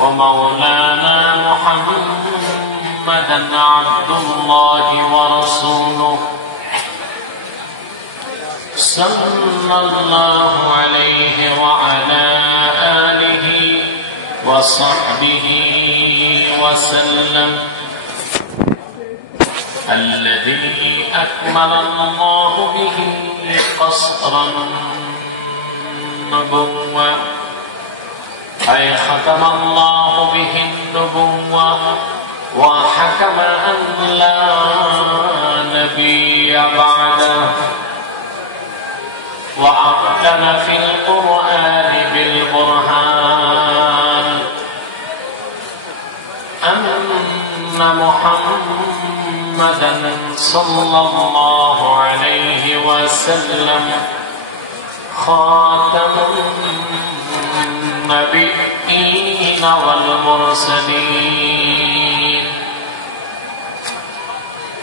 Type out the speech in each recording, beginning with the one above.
ومولانا محمدا عبد الله ورسوله صلى الله عليه وعلى آله وصحبه وسلم الذي أكمل الله به قصر النبوة أي ختم الله به النبوة وحكم أن لا نبي بعده وأعلن في القرآن بالبرهان أن محمدا صلى الله عليه وسلم خاتم النبيين والمرسلين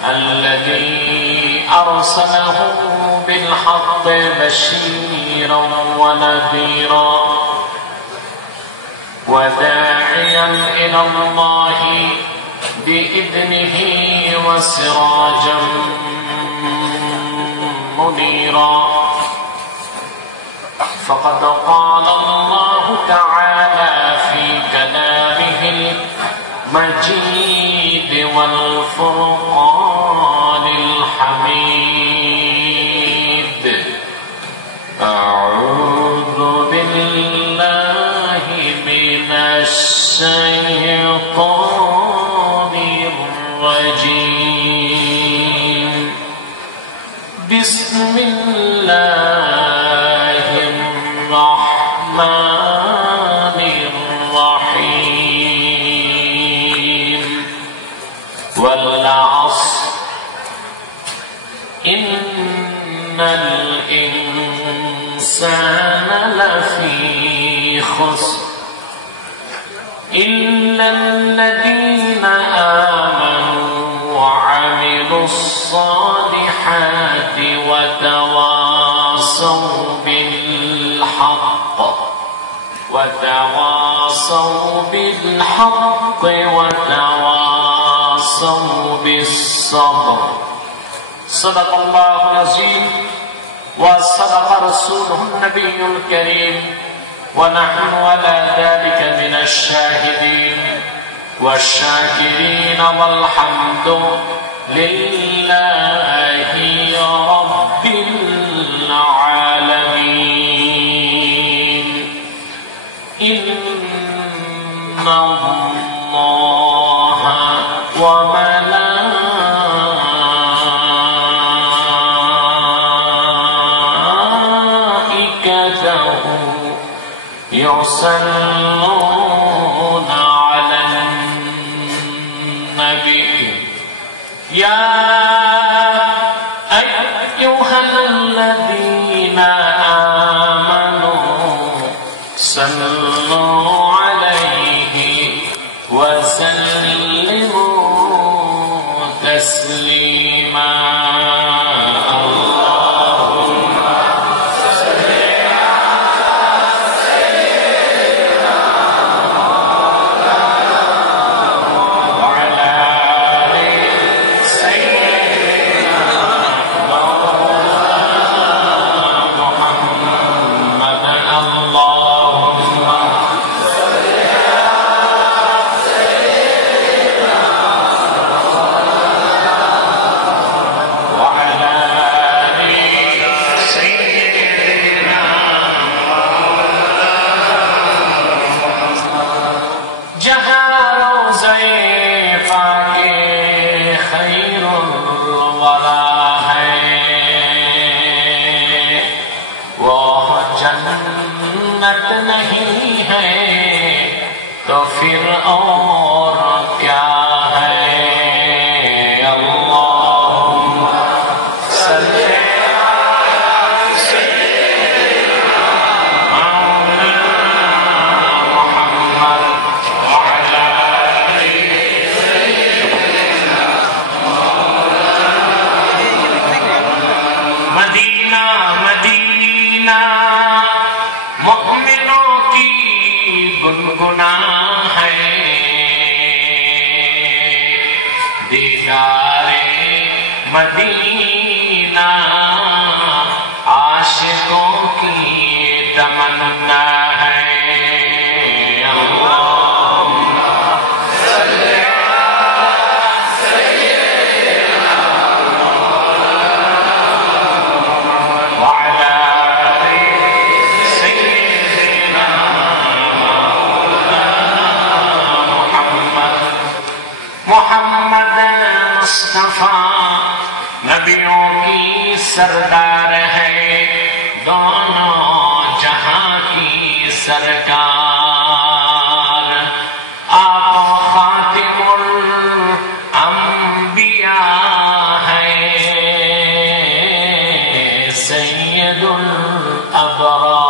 الذي أرسله بالحق بشيرا ونذيرا وداعيا إلى الله بإذنه وسراجا منيرا فقد قال الله تعالى في كلامه المجيد والفرقان الحميد أعوذ بالله من الشيطان الرجيم بسم الله الرحمن الرحيم والعصر إن الإنسان لفي خسر إلا الذين آمنوا وعملوا الصالحات وتواصوا بالحق وتواصوا بالصبر صدق الله العظيم وصدق رسوله النبي الكريم ونحن على ذلك من الشاهدين والشاكرين والحمد لله رب العالمين إن الله وملائكته يصلون على النبي يا أيها الذين آمنوا صلوا عليه وسلموا تسليما नहीं है तो फिर और क्या है अल्लाहुम्मा सल्ली मदीना मदीना मुमिनों की गुनगुना है मदीना आशिकों की तमन्ना है। मुस्तफा नबियों की सरदार है, दोनों जहां की सरकार। आप खातिमुल अंबिया है, सैयदुल अबरार।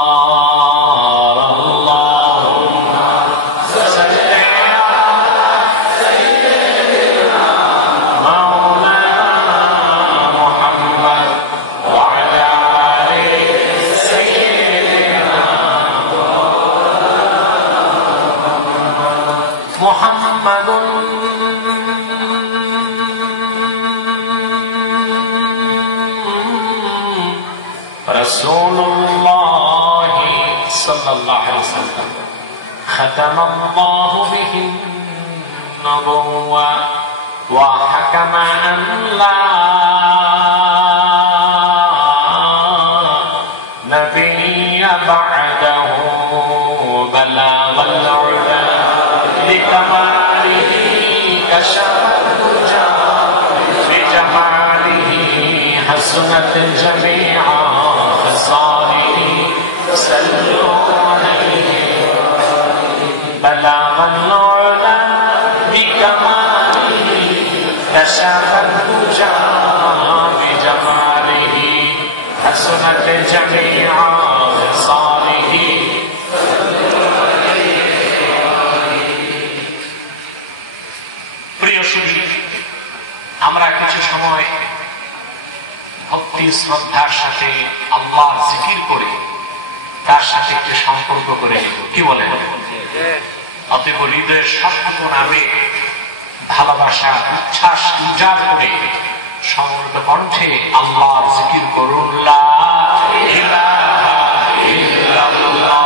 रसूलुल्लाह सल्लल्लाहु अलैहि वसल्लम खतमल्लाहु बिही नबुव्वा व हकम अन ला नबिय्य बअदहु बलागल उला लिकमालिही कशफत दुजा बिजमालिही हसनत जमीआ बलागल उला बिकमालिही कशफत दुजा बिजमालिही हसनत जमीआ खसालिही। प्रिय सुधी, আমরা কিছু সময় ভক্তি শ্রদ্ধার সাথে আল্লাহর জিকির করে তার সাথে একটি সম্পর্ক করে নিব, কি বলেন? অতএব হৃদয়ের সবটুকু নামে ভালোবাসা উচ্ছ্বাস উজাড় করে সমবেত কণ্ঠে আল্লাহর জিকির করুন। লা ইলাহা ইল্লাল্লাহ।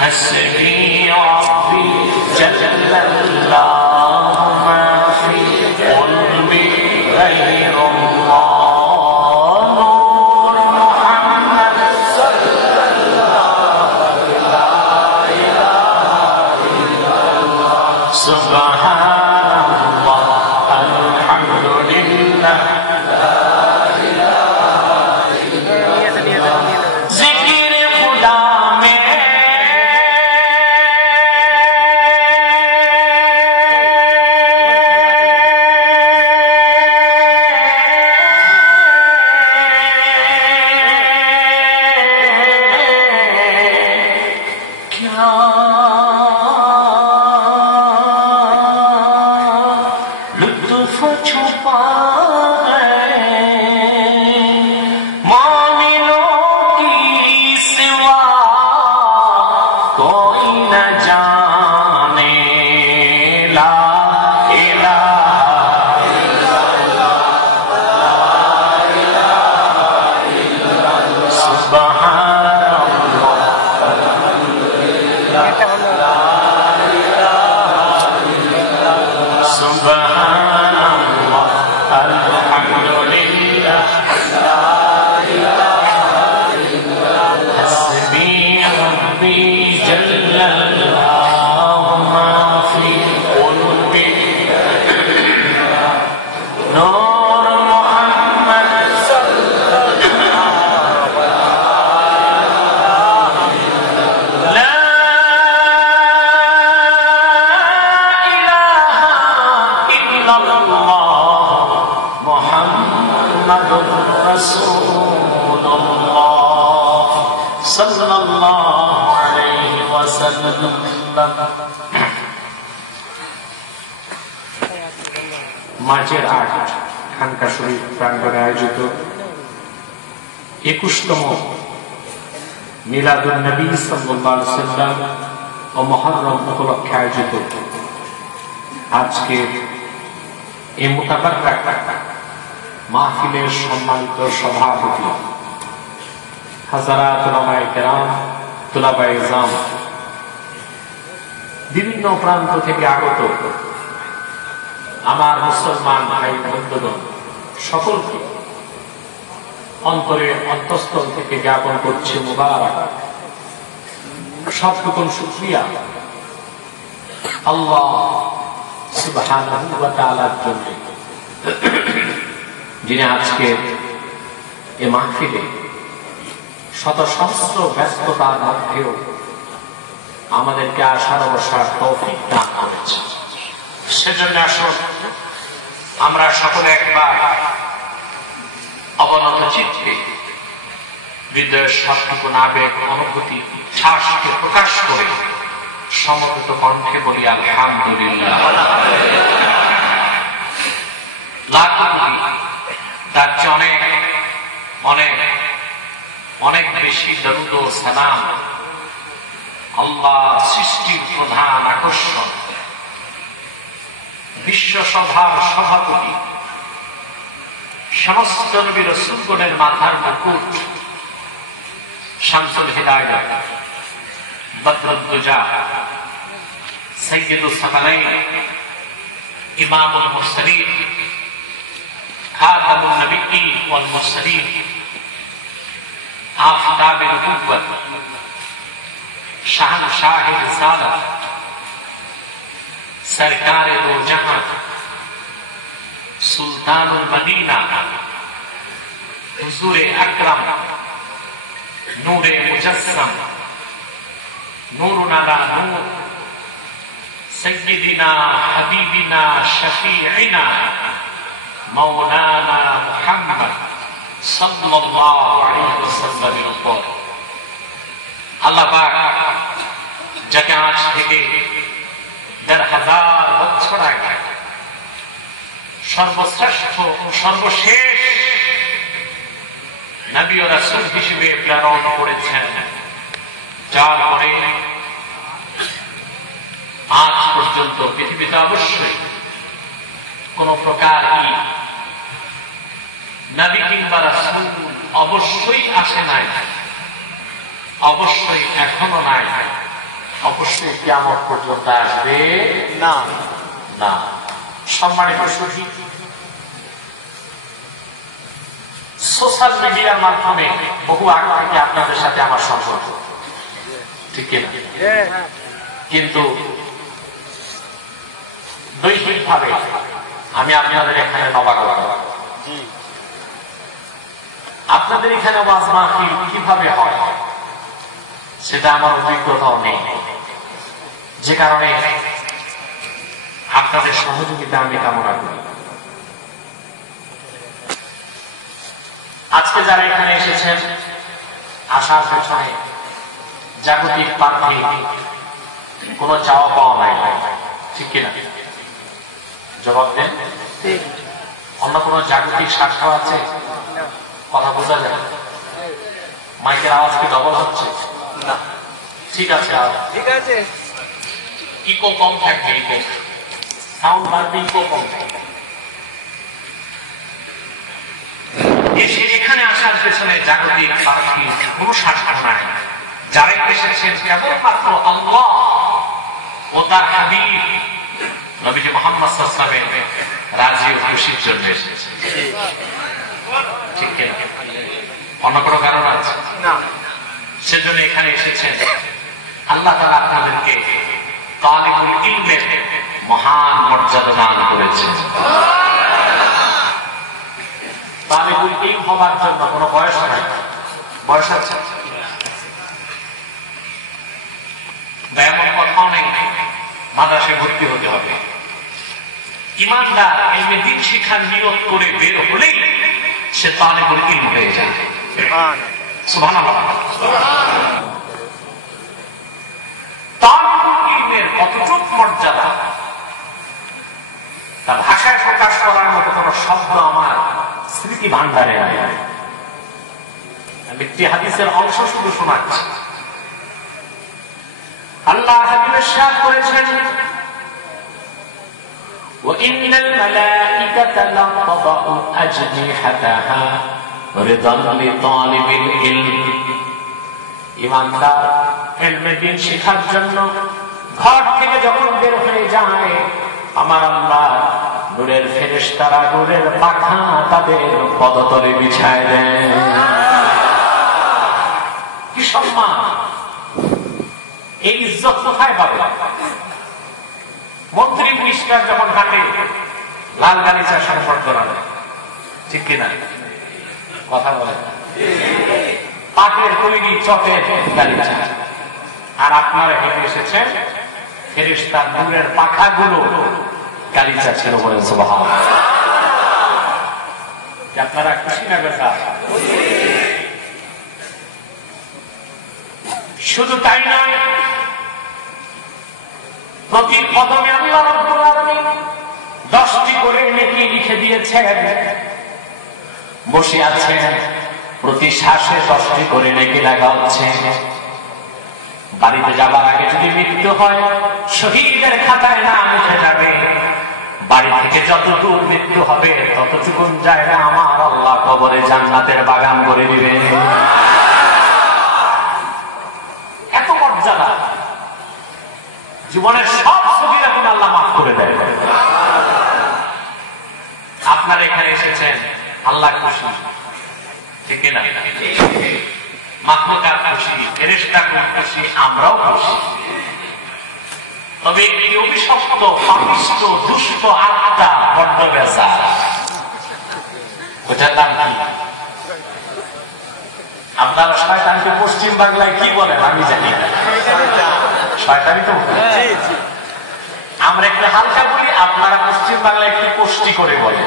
حسبي ربي جل الله ما في قلبي غير الله نور محمد صلى الله لا إله إلا الله سبحان الله الحمد لله لا إله إلا الله ذكر خدا में মার্চের ৮ খানকা শরীফ প্রাঙ্গণে আয়োজিত ২১তম মিলাদুন নবী সাল্লাল্লাহু আলাইহি ওয়াসাল্লাম ও মুহররম উপলক্ষে আয়োজিত আজকে এই মুতাবাররাক মাহফিলের সম্মানিত সভাপতি হাজারাত উলামায়ে কেরাম, তুলাবায়ে ইলজাম, বিভিন্ন প্রান্ত থেকে আগত আমার মুসলমান ভাই বন্ধুগণ সকলকে অন্তরে অন্তঃস্থল থেকে জ্ঞাপন করছি মুবারক, সবটুকু শুকরিয়া আল্লাহ সুবহানাহু ওয়া তাআলার জন্য, যিনি আজকে এই মাহফিলে শত সহস্র ব্যস্ততার মধ্যেও আমাদেরকে আসার বসার তৌফিক দান করেছে। সেজন্য আসুন আমরা সকলে একবার অবনত চিত্তে হৃদয়ের সবটুকু আবেগ অনুভূতি শ্বাসকে প্রকাশ করে সমবেত কণ্ঠে বলি আলহামদুলিল্লাহ। লাখো কোটি তার চেয়ে অনেক অনেক অনেক বেশি দরুদ ও সালাম আল্লাহ সৃষ্টির প্রধান আকর্ষণ, বিশ্বসভার সভাপতি, সমস্ত নবী রাসূলগণের মাথার মুকুট, শামসুল হিদায়াত, বদরুদ্দুজা, সাইয়্যিদুস সাকালাইন, ইমামুল মুরসালিন, খাতামুন নবিয়্যিন ওয়াল মুরসালিন, আফতাবে নবুওয়াত, শাহনশাহে রিসালাত, सरकार दो जहां, सुल्तानुल मदीना, हुजूर अकरम, नूरे मुजस्सम, नूरुन अला नूर, सय्यिदिना हबीबिना शफीइना मौलाना मुहम्मद सल्लल्लाहु अलैहि वसल्लमेর উপর আল্লাহ পাক যাকে আজ থেকে ১,৫০০ বছর আগে সর্বশ্রেষ্ঠ ও সর্বশেষ নবী ও রাসূল হিসেবে প্রেরণ করেছেন, যার পরে আজ পর্যন্ত পৃথিবীতে অবশ্যই কোন প্রকার নবী কিংবা রাসূল অবশ্যই আসে নাই, অবশ্যই এখনো নাই, অবশ্যই কিয়ামত পর্যন্ত আসবে না। না সম্মানিত সুধী, সোশ্যাল মিডিয়ার মাধ্যমে বহু আগ থেকে আপনাদের সাথে আমার সম্পর্ক, ঠিক না? কিন্তু দৈহিক ভাবে আমি আপনাদের এখানে নবাগত, আপনাদের এখানে ওয়াজ মাহফিল কিভাবে হয় সেটা আমার অভিজ্ঞতাও নেই, যে কারণে আপনাদের সহযোগিতা আমি কামনা করি। আজকে যারা এখানে এসেছেন, আসার পেছনে জাগতিক প্রার্থী কোন চাওয়া পাওয়া নাই, ঠিক কিনা? জবাব দেন। অন্য কোন জাগতিক স্বার্থ আছে? কথা বোঝা যায়? মাইকের আওয়াজ কি ডবল হচ্ছে? না, ঠিক আছে, ঠিক আছে। ইকো কম থাকবে, ইকো সাউন্ড বাড়বে, ইকো কম থাকবে। এখানে আসার পেছনে জাগতিক প্রার্থীর কোন স্বার্থ নাই। যারা এসেছেন কেবলমাত্র আল্লাহ ও তার হাবিব নবীজি মুহাম্মদ সাল্লাল্লাহু আলাইহি ওয়াসাল্লামের রাজি ও খুশির জন্য এসেছেন, ঠিক কিনা? অন্য কোনো কারণ আছে না? সেজন্য এখানে এসেছেন। আল্লাহ তাআলা আপনাদেরকে তালিবুল ইলমের মহান মর্যাদা দান করেছেন। তালিবুল ইলম হবার জন্য কোনো বয়স নাই, বয়স আছে এমন কথাও নেই মাদ্রাসায় ভর্তি হতে হবে। ইমানদার ইলমে দ্বীন শিক্ষার নিয়ত করে বের হলেই সে তালিবুল ইলম হয়ে যায়। সুবহানাল্লাহ। তালিবুল ইলমের কতটুকু মর্যাদা তা ভাষায় প্রকাশ করার মতো কোন শব্দ আমার স্মৃতি ভান্ডারে নাই। আমি একটি হাদিসের অংশ শুধু শোনাচ্ছি। আল্লাহ হাবিব ইরশাদ করেছেন, وَإِنَّ الْمَلَائِكَةَ لَتَضَعُ أَجْنِحَتَهَا رِضًا لِطَالِبِ الْعِلْمِ। ঈমানদার ইলমে দ্বীন শেখার জন্য ঘর থেকে যখন বের হয়ে যায়, আমার আল্লাহ নূরের ফেরেশতারা নূরের পাখা তাদের পদতলে বিছায় দেন। কি সম্মান! এই ইজ্জত কোথায় পাবে? মন্ত্রী মিনিস্টার যখন হাঁটে লাল গালিচা সম্পর্ক করানো, ঠিক কিনা? কথা বলে পাটের তৈরি চটের গালিচা, আর আপনারা হেঁটে এসেছেন ফেরেশতার নূরের পাখাগুলো গালিচা ছিল বলেন সুবহানাল্লাহ। আপনারা খুশি না বেজা? শুধু তাই নয়, প্রতি কদমে আল্লাহ রাব্বুল আলামিন 10টি করে নেকি লিখে দিয়েছেন। বসে আছেন, প্রতি শ্বাসে 10টি করে নেকি লেখা হচ্ছে। বাড়িতে যাবার আগে যদি মৃত্যু হয়, শহীদের খাতায় নাম উঠে যাবে। বাড়ি থেকে যত দূর মৃত্যু হবে ততটুকু জায়গা আমার আল্লাহ কবরে জান্নাতের বাগান করে দিবেন। এত মর্যাদা, জীবনের সব সগীরা গুনাহ আল্লাহ মাফ করে দেয়। আপনারা এখানে এসেছেন, আল্লাহ খুশি, ঠিক না? মাখলুকাত খুশি, ফেরেশতাগণ খুশি, আমরাও খুশি। তবে এই অভিশপ্ত পাপিষ্ঠ দুষ্ট আত্মা বড্ড বেজা। ওটার নাম কি? আপনারা শয়তানকে পশ্চিম বাংলায় কি বলেন আমি জানি না। শয়তানি তো আমরা একটু হালকা বলি, আপনারা পশ্চিম বাংলায় একটু পুষ্টি করে বলেন।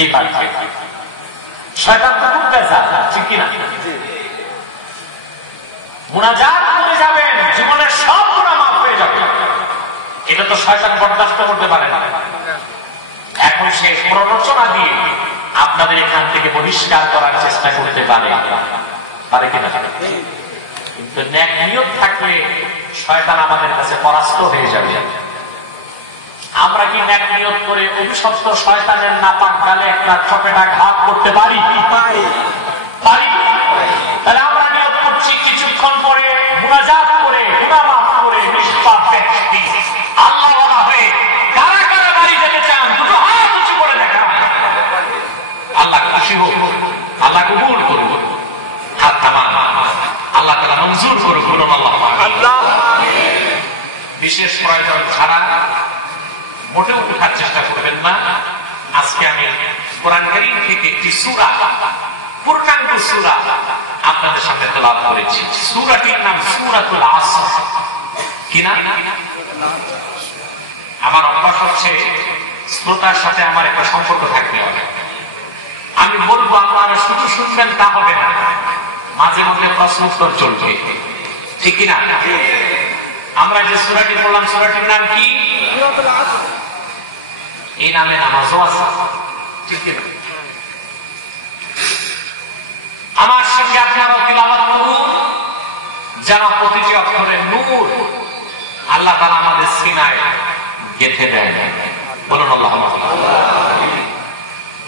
এই পার্থক্য। শয়তান তো খুব বেজা, ঠিক কিনা? মুনাজাত করে যাবেন, জীবনের সব গুনাহ মাফ হয়ে যাবে। এটা তো শয়তান বরদাস্ত করতে পারে না। এখন সে প্ররোচনা দিয়ে আপনাদের এখান থেকে বহিষ্কার করার চেষ্টা করতে পারে, পারে কিনা? কিন্তু নেক নিয়ত থাকলে শয়তান আমাদের কাছে পরাস্ত হয়ে যাবে। আমরা কি নেক নিয়ত করে অভিশপ্ত শয়তানের নাপাক গালে একটা চপেটা ঘাত করতে পারি? পারি। তাহলে আমরা নিয়ত করছি কিছুক্ষণ পরে মুনাজাত করে গুনাহ মাফ করে নিষ্পাপ ব্যক্তি আল্লাহ ওয়ালা হয়ে কারা কারা বাড়ি যেতে চান দুটো হাত উঁচু করে দেখা। আল্লাহ খুশি হোক, আল্লাহ কবুল করুন, হাত থামান, আল্লাহ তাআলা মঞ্জুর করুন, বলুন আল্লাহ। বিশেষ প্রয়োজন ছাড়া মোটেও উঠার চেষ্টা করবেন না। আজকে আমি কোরআন কারীম থেকে একটি সূরা, পূর্ণাঙ্গ সূরা আপনাদের সামনে তেলাওয়াত করেছি। সূরাটির নাম সূরাতুল আসর। কি নাম? আমার অভ্যাস হচ্ছে শ্রোতার সাথে আমার একটা সম্পর্ক থাকতে হবে। আমি বলবো, আপনারা শুধু শুনবেন তা হবে না, মাঝে মধ্যে প্রশ্ন উত্তর চলবে, ঠিক কিনা? আমরা যে সূরাটি পড়লাম, সূরাটির নাম কি? এই নামে নামাজও আছে, ঠিক কিনা? আমার সঙ্গে আপনারাও তিলাওয়াত করুন, যেন প্রতিটি অক্ষরে নূর আল্লাহ তাআলা আমাদের সিনায় গেঁথে দেন। বলুন আল্লাহুম্মা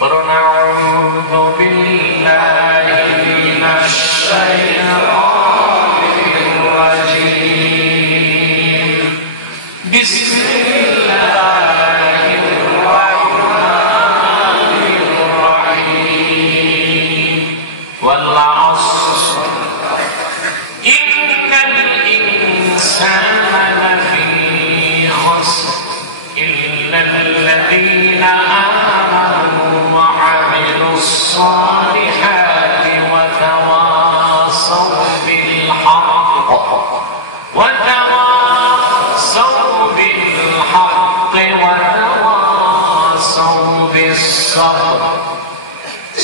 বলুন আউযু বিল্লাহি মিনাশ শাইতানির রাজীম। বিসমিল্লাহির রাহমানির রাহিম। ওয়াল আসর ইন্নাল ইনসানা লাফি খুসর ইল্লাল্লাযীনা আমানু ওয়া আমিলুস সালিহাতি ওয়া তাওয়াসাউ বিল হক ওয়া তাওয়াসাউ বিল হক ওয়া তাওয়াসাউ বিস সাবর।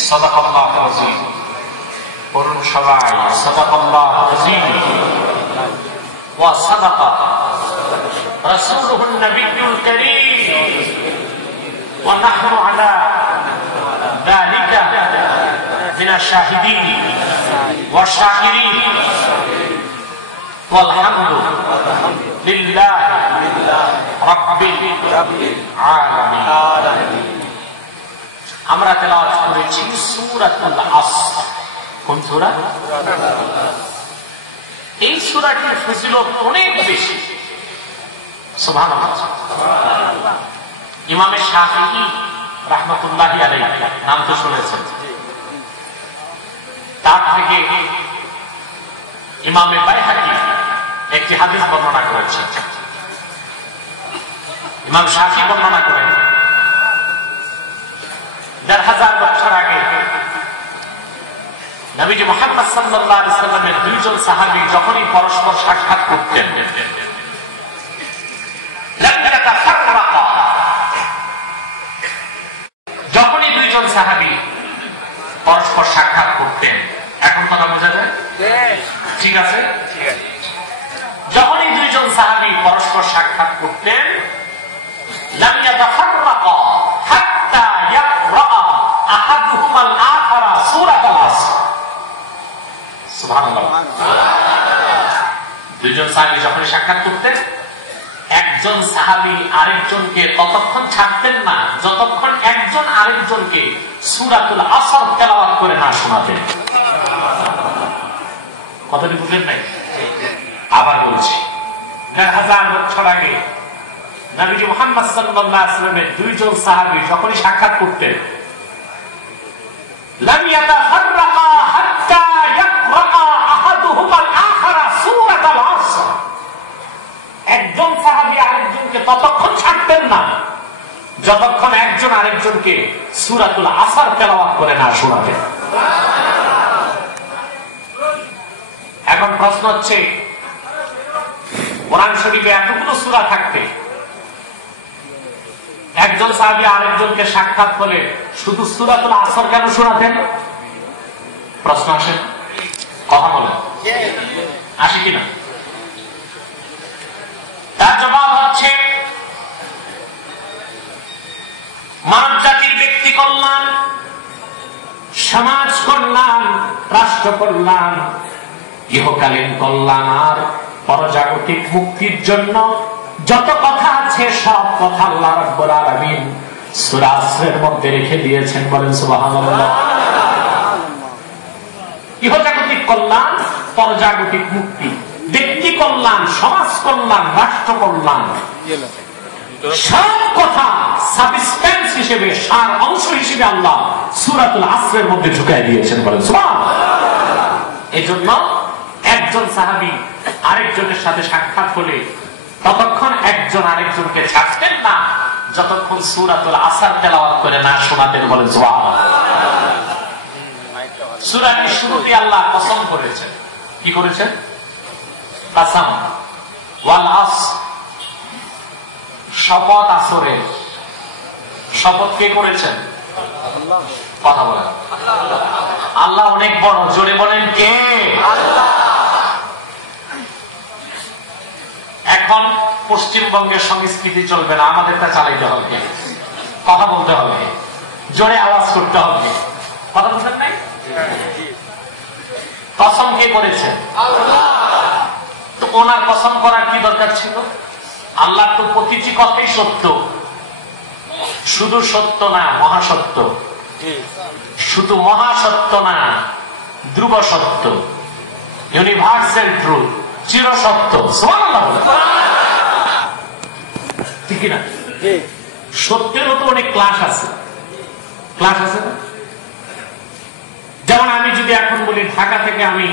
সাদাকাল্লাহু আযীম। পড়ুন সবাই, সাদাকাল্লাহু আযীম ওয়া সাদাকা রাসূলুহুন নবিয়্যুল কারীম ওয়া নাহনু আলা যালিকা মিনাশ শাহিদিন ওয়াশ শাকিরিন ওয়াল হামদু লিল্লাহি রাব্বিল আলামিন। আমরা তেলাওয়াত করেছি সূরাতুল আসর। কোন সূরা? এই সূরাটির ফজিলত অনেক বেশি। সুবহানাল্লাহ। ইমাম শাফিঈ রাহমাতুল্লাহি আলাইহি নাম তো শুনেছেন, তার থেকে ইমাম বাইহাকী একটি হাদিস বর্ণনা করেছেন। ইমাম শাফিঈ বর্ণনা করেন ১,৫০০ বছর আগে নবীজি মুহাম্মদ সাল্লাল্লাহু আলাইহি ওয়াসাল্লামের দুইজন সাহাবী যখনই পরস্পর সাক্ষাৎ করতেন, যখনই দুইজন সাহাবী পরস্পর সাক্ষাৎ করতেন, এখন কথা বোঝা যায়? ঠিক আছে। যখনই দুইজন সাহাবী পরস্পর সাক্ষাৎ করতেন, লাম ইয়াতাফাররাকা হাত্তা ইয়াকরা আহাদুহুমাল আখারা সূরাতুল আসর। সুবহানাল্লাহ। দুইজন সাহাবী যখন সাক্ষাৎ করতেন, একজন সাহাবী আরেকজনকে ততক্ষণ ছাড়তেন না যতক্ষণ একজন আরেকজনকে সূরাতুল আসর তেলাওয়াত করে না শোনাতেন। কথাটি বুঝলেন নাই? আবার বলছি, ১,৫০০ বছর আগে নবীজি মুহাম্মদ সাল্লাল্লাহু আলাইহি ওয়াসাল্লামের দুইজন সাহাবী যখনই সাক্ষাৎ করতেন, লাম ইয়াতাফাররাকা হাত্তা ইয়াকরা আহাদুহুমাল আখারা সূরাতুল আসর। একজন সাহাবী আরেকজনকে ততক্ষণ ছাড়তেন না যতক্ষণ একজন আরেকজনকে সূরাতুল আসর তেলাওয়াত করে না শোনাতেন। এখন প্রশ্ন হচ্ছে, কোরআন শরীফে এতগুলো সূরা থাকতে একজন সাহাবী আরেকজনকে সাক্ষাৎ করে শুধু সূরাতুল আসর কেন শোনাতেন? প্রশ্ন আসে, কথা বলেন, আসে কিনা? তার জবাব হচ্ছে, মানব জাতির ব্যক্তি কল্যাণ, সমাজ কল্যাণ, রাষ্ট্র কল্যাণ, ইহকালীন কল্যাণ আর পরজাগতিক মুক্তির জন্য যত কথা আছে সব কথা আল্লাহ রাব্বুল আলামিন সূরা আসরের মধ্যে রেখে দিয়েছেন। বলেন সুবহানাল্লাহ। ইহজাগতিক কল্যাণ, পরজাগতিক মুক্তি, ব্যক্তি কল্যাণ, সমাজ কল্যাণ, রাষ্ট্র কল্যাণ, সব কথা সাবস্টেন্স হিসেবে, সার অংশ হিসেবে আল্লাহ সূরাতুল আসরের মধ্যে ঢুকাই দিয়েছেন। বলেন সুবহানাল্লাহ। এজন্য একজন সাহাবী আরেকজনের সাথে সাক্ষাৎ হলে ততক্ষণ একজন আরেকজনকে ছাড়তেন না যতক্ষণ সূরাতুল আসর তেলাওয়াত করে না শোনাতেন। বলেন সুবহানাল্লাহ। সূরাটির শুরুতে আল্লাহ কসম করেছেন। কি করেছেন? কসম। ওয়াল আসর, শপথ আসরের। শপথ কে করেছেন? কথা বলেন। আল্লাহ অনেক বড়, জোরে বলেন কে? আল্লাহ। এখন পশ্চিমবঙ্গের সংস্কৃতি চলবে না, আমাদেরটা চালাইতে হবে, কথা বলতে হবে, জোরে আওয়াজ করতে হবে। কথা বলছেন নাই? কসম কে করেছেন? আল্লাহ। তো ওনার কসম করার কি দরকার ছিল? আল্লাহ তো প্রতিটি কথাই সত্য, শুধু সত্য না, মহাসত্য। শুধু মহাসত্য না, ধ্রুব সত্য, ইউনিভার্সাল ট্রুথ, চির সত্য। সুবহানাল্লাহ। ঠিক না? সত্যের তো অনেক ক্লাস আছে, ক্লাস আছে না? যেমন আমি যদি এখন বলি ঢাকা থেকে আমি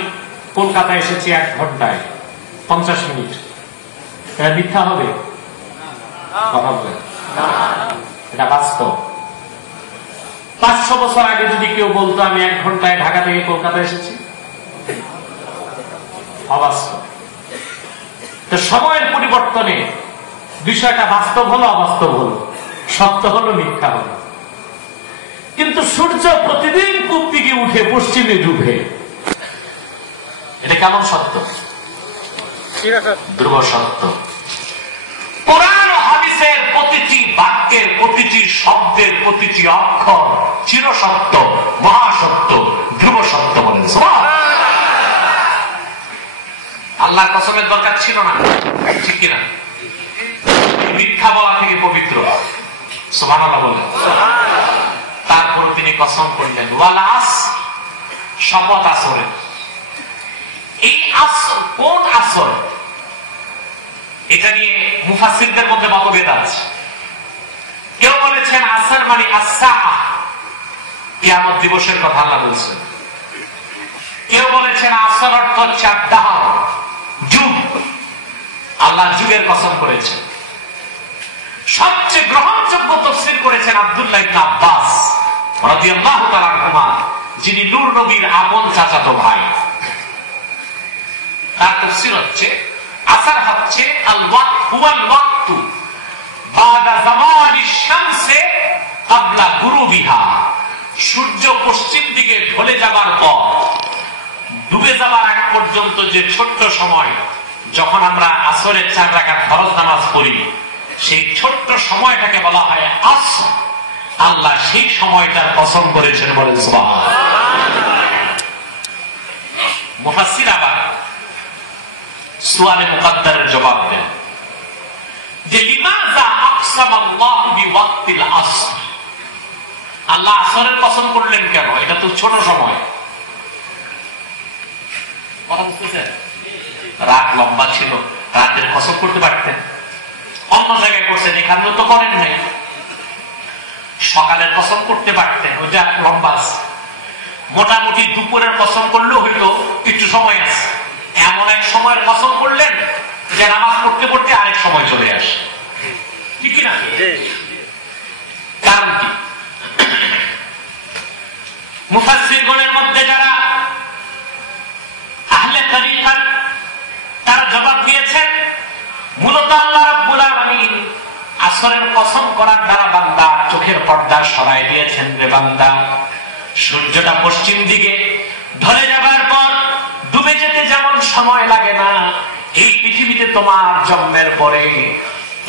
কলকাতা এসেছি 1 ঘন্টায় 50 মিনিট, এটা মিথ্যা হবে? কথা বলেন। এটা বাস্তব। 500 বছর আগে যদি কেউ বলতো আমি 1 ঘন্টায় ঢাকা থেকে কলকাতা এসেছি, অবাস্তব। তো সময়ের পরিবর্তনে বিষয়টা বাস্তব হলো, অবাস্তব হলো, সত্য হলো, মিথ্যা হলো। কিন্তু সূর্য প্রতিদিন পূব দিকে উঠে পশ্চিমে ডুবে, এটা কেমন সত্য? ধ্রুব সত্য। কোরআন ও হাদিসের প্রতিটি বাক্যের, প্রতিটি শব্দের, প্রতিটি অক্ষর চির সত্য, মহাসত্য, ধ্রুব সত্য। বলেন সুবহানাল্লাহ। আল্লাহর কসমের দরকার ছিল না, ঠিক কিনা? মিথ্যা বলা থেকে পবিত্র। সুবহানাল্লাহ বলেন। তারপর তিনি কসম করলেন ওয়াল আসর, শপথ আসরের। এই আসর কোন আসর? এটা নিয়ে মুফাসসিরদের মধ্যে মতভেদ আছে। কেউ বলেছেন আসর মানে আস-সাআহ, কিয়ামত দিবসের কথা আল্লাহ বলছেন। কেউ বলেছেন আসর অর্থ চারদাহ, যুগ, আল্লাহ যুগের কসম করেছেন। সবচেয়ে গ্রহণযোগ্য তাফসীর করেছেন আব্দুল্লাহ ইবনে আব্বাস রাদিয়াল্লাহু তাআলা আনহুমা, যিনি নূর নবীর আপন চাচাতো ভাই। তার তাফসীর হচ্ছে আসর হচ্ছে আল ওয়াক্ত, হুয়াল ওয়াক্তু বাদা জামানিশ শামসে ক্বাবলা গুরুবিহা। সূর্য পশ্চিম দিকে ঢলে যাবার পর, ডুবে যাবার আগ পর্যন্ত যে ছোট্ট সময় যখন আমরা আসরের 4 রাকাত ফরজ নামাজ পড়ি, সেই ছোট্ট সময়টাকে বলা হয় আসর। আল্লাহ সেই সময়টার কসম করেছেন। বলেন সুবহানাল্লাহ। মুফাসসির আবার সুয়ালে মুকাদ্দারের জবাব দেন যে লিমাযা আকসামাল্লাহু বিওয়াক্তিল আসর, আল্লাহ আসরের কসম করলেন কেন? এটা তো ছোট সময়। কথা বুঝতেছেন? রাত লম্বা ছিল, রাতের কসম করতে পারতেন, অন্য জায়গায় করছেন, এখানে তো করেন নাই। সকালের কসম করতে পারতেন, ওইটা লম্বা আছে। মোটামুটি দুপুরের কসম করলেও হইতো কিছু সময় আছে। এমন এক সময়ের কসম করলেন যে নামাজ পড়তে পড়তে আরেক সময় চলে আসে, ঠিক কিনা? কারণ কি? মুফাসসিরগণের মধ্যে যারা আহলে তরিকাত, তারা জবাব দিয়েছেন মূলত আল্লাহ রাব্বুল আলামিন আসরের কসম করার দ্বারা বান্দার চোখের পর্দা সরাই দিয়েছেন। রে বান্দা, সূর্যটা পশ্চিম দিকে ঢলে যাবার পর ডুবে যেতে যেমন সময় লাগে না, এই পৃথিবীতে তোমার জন্মের পরে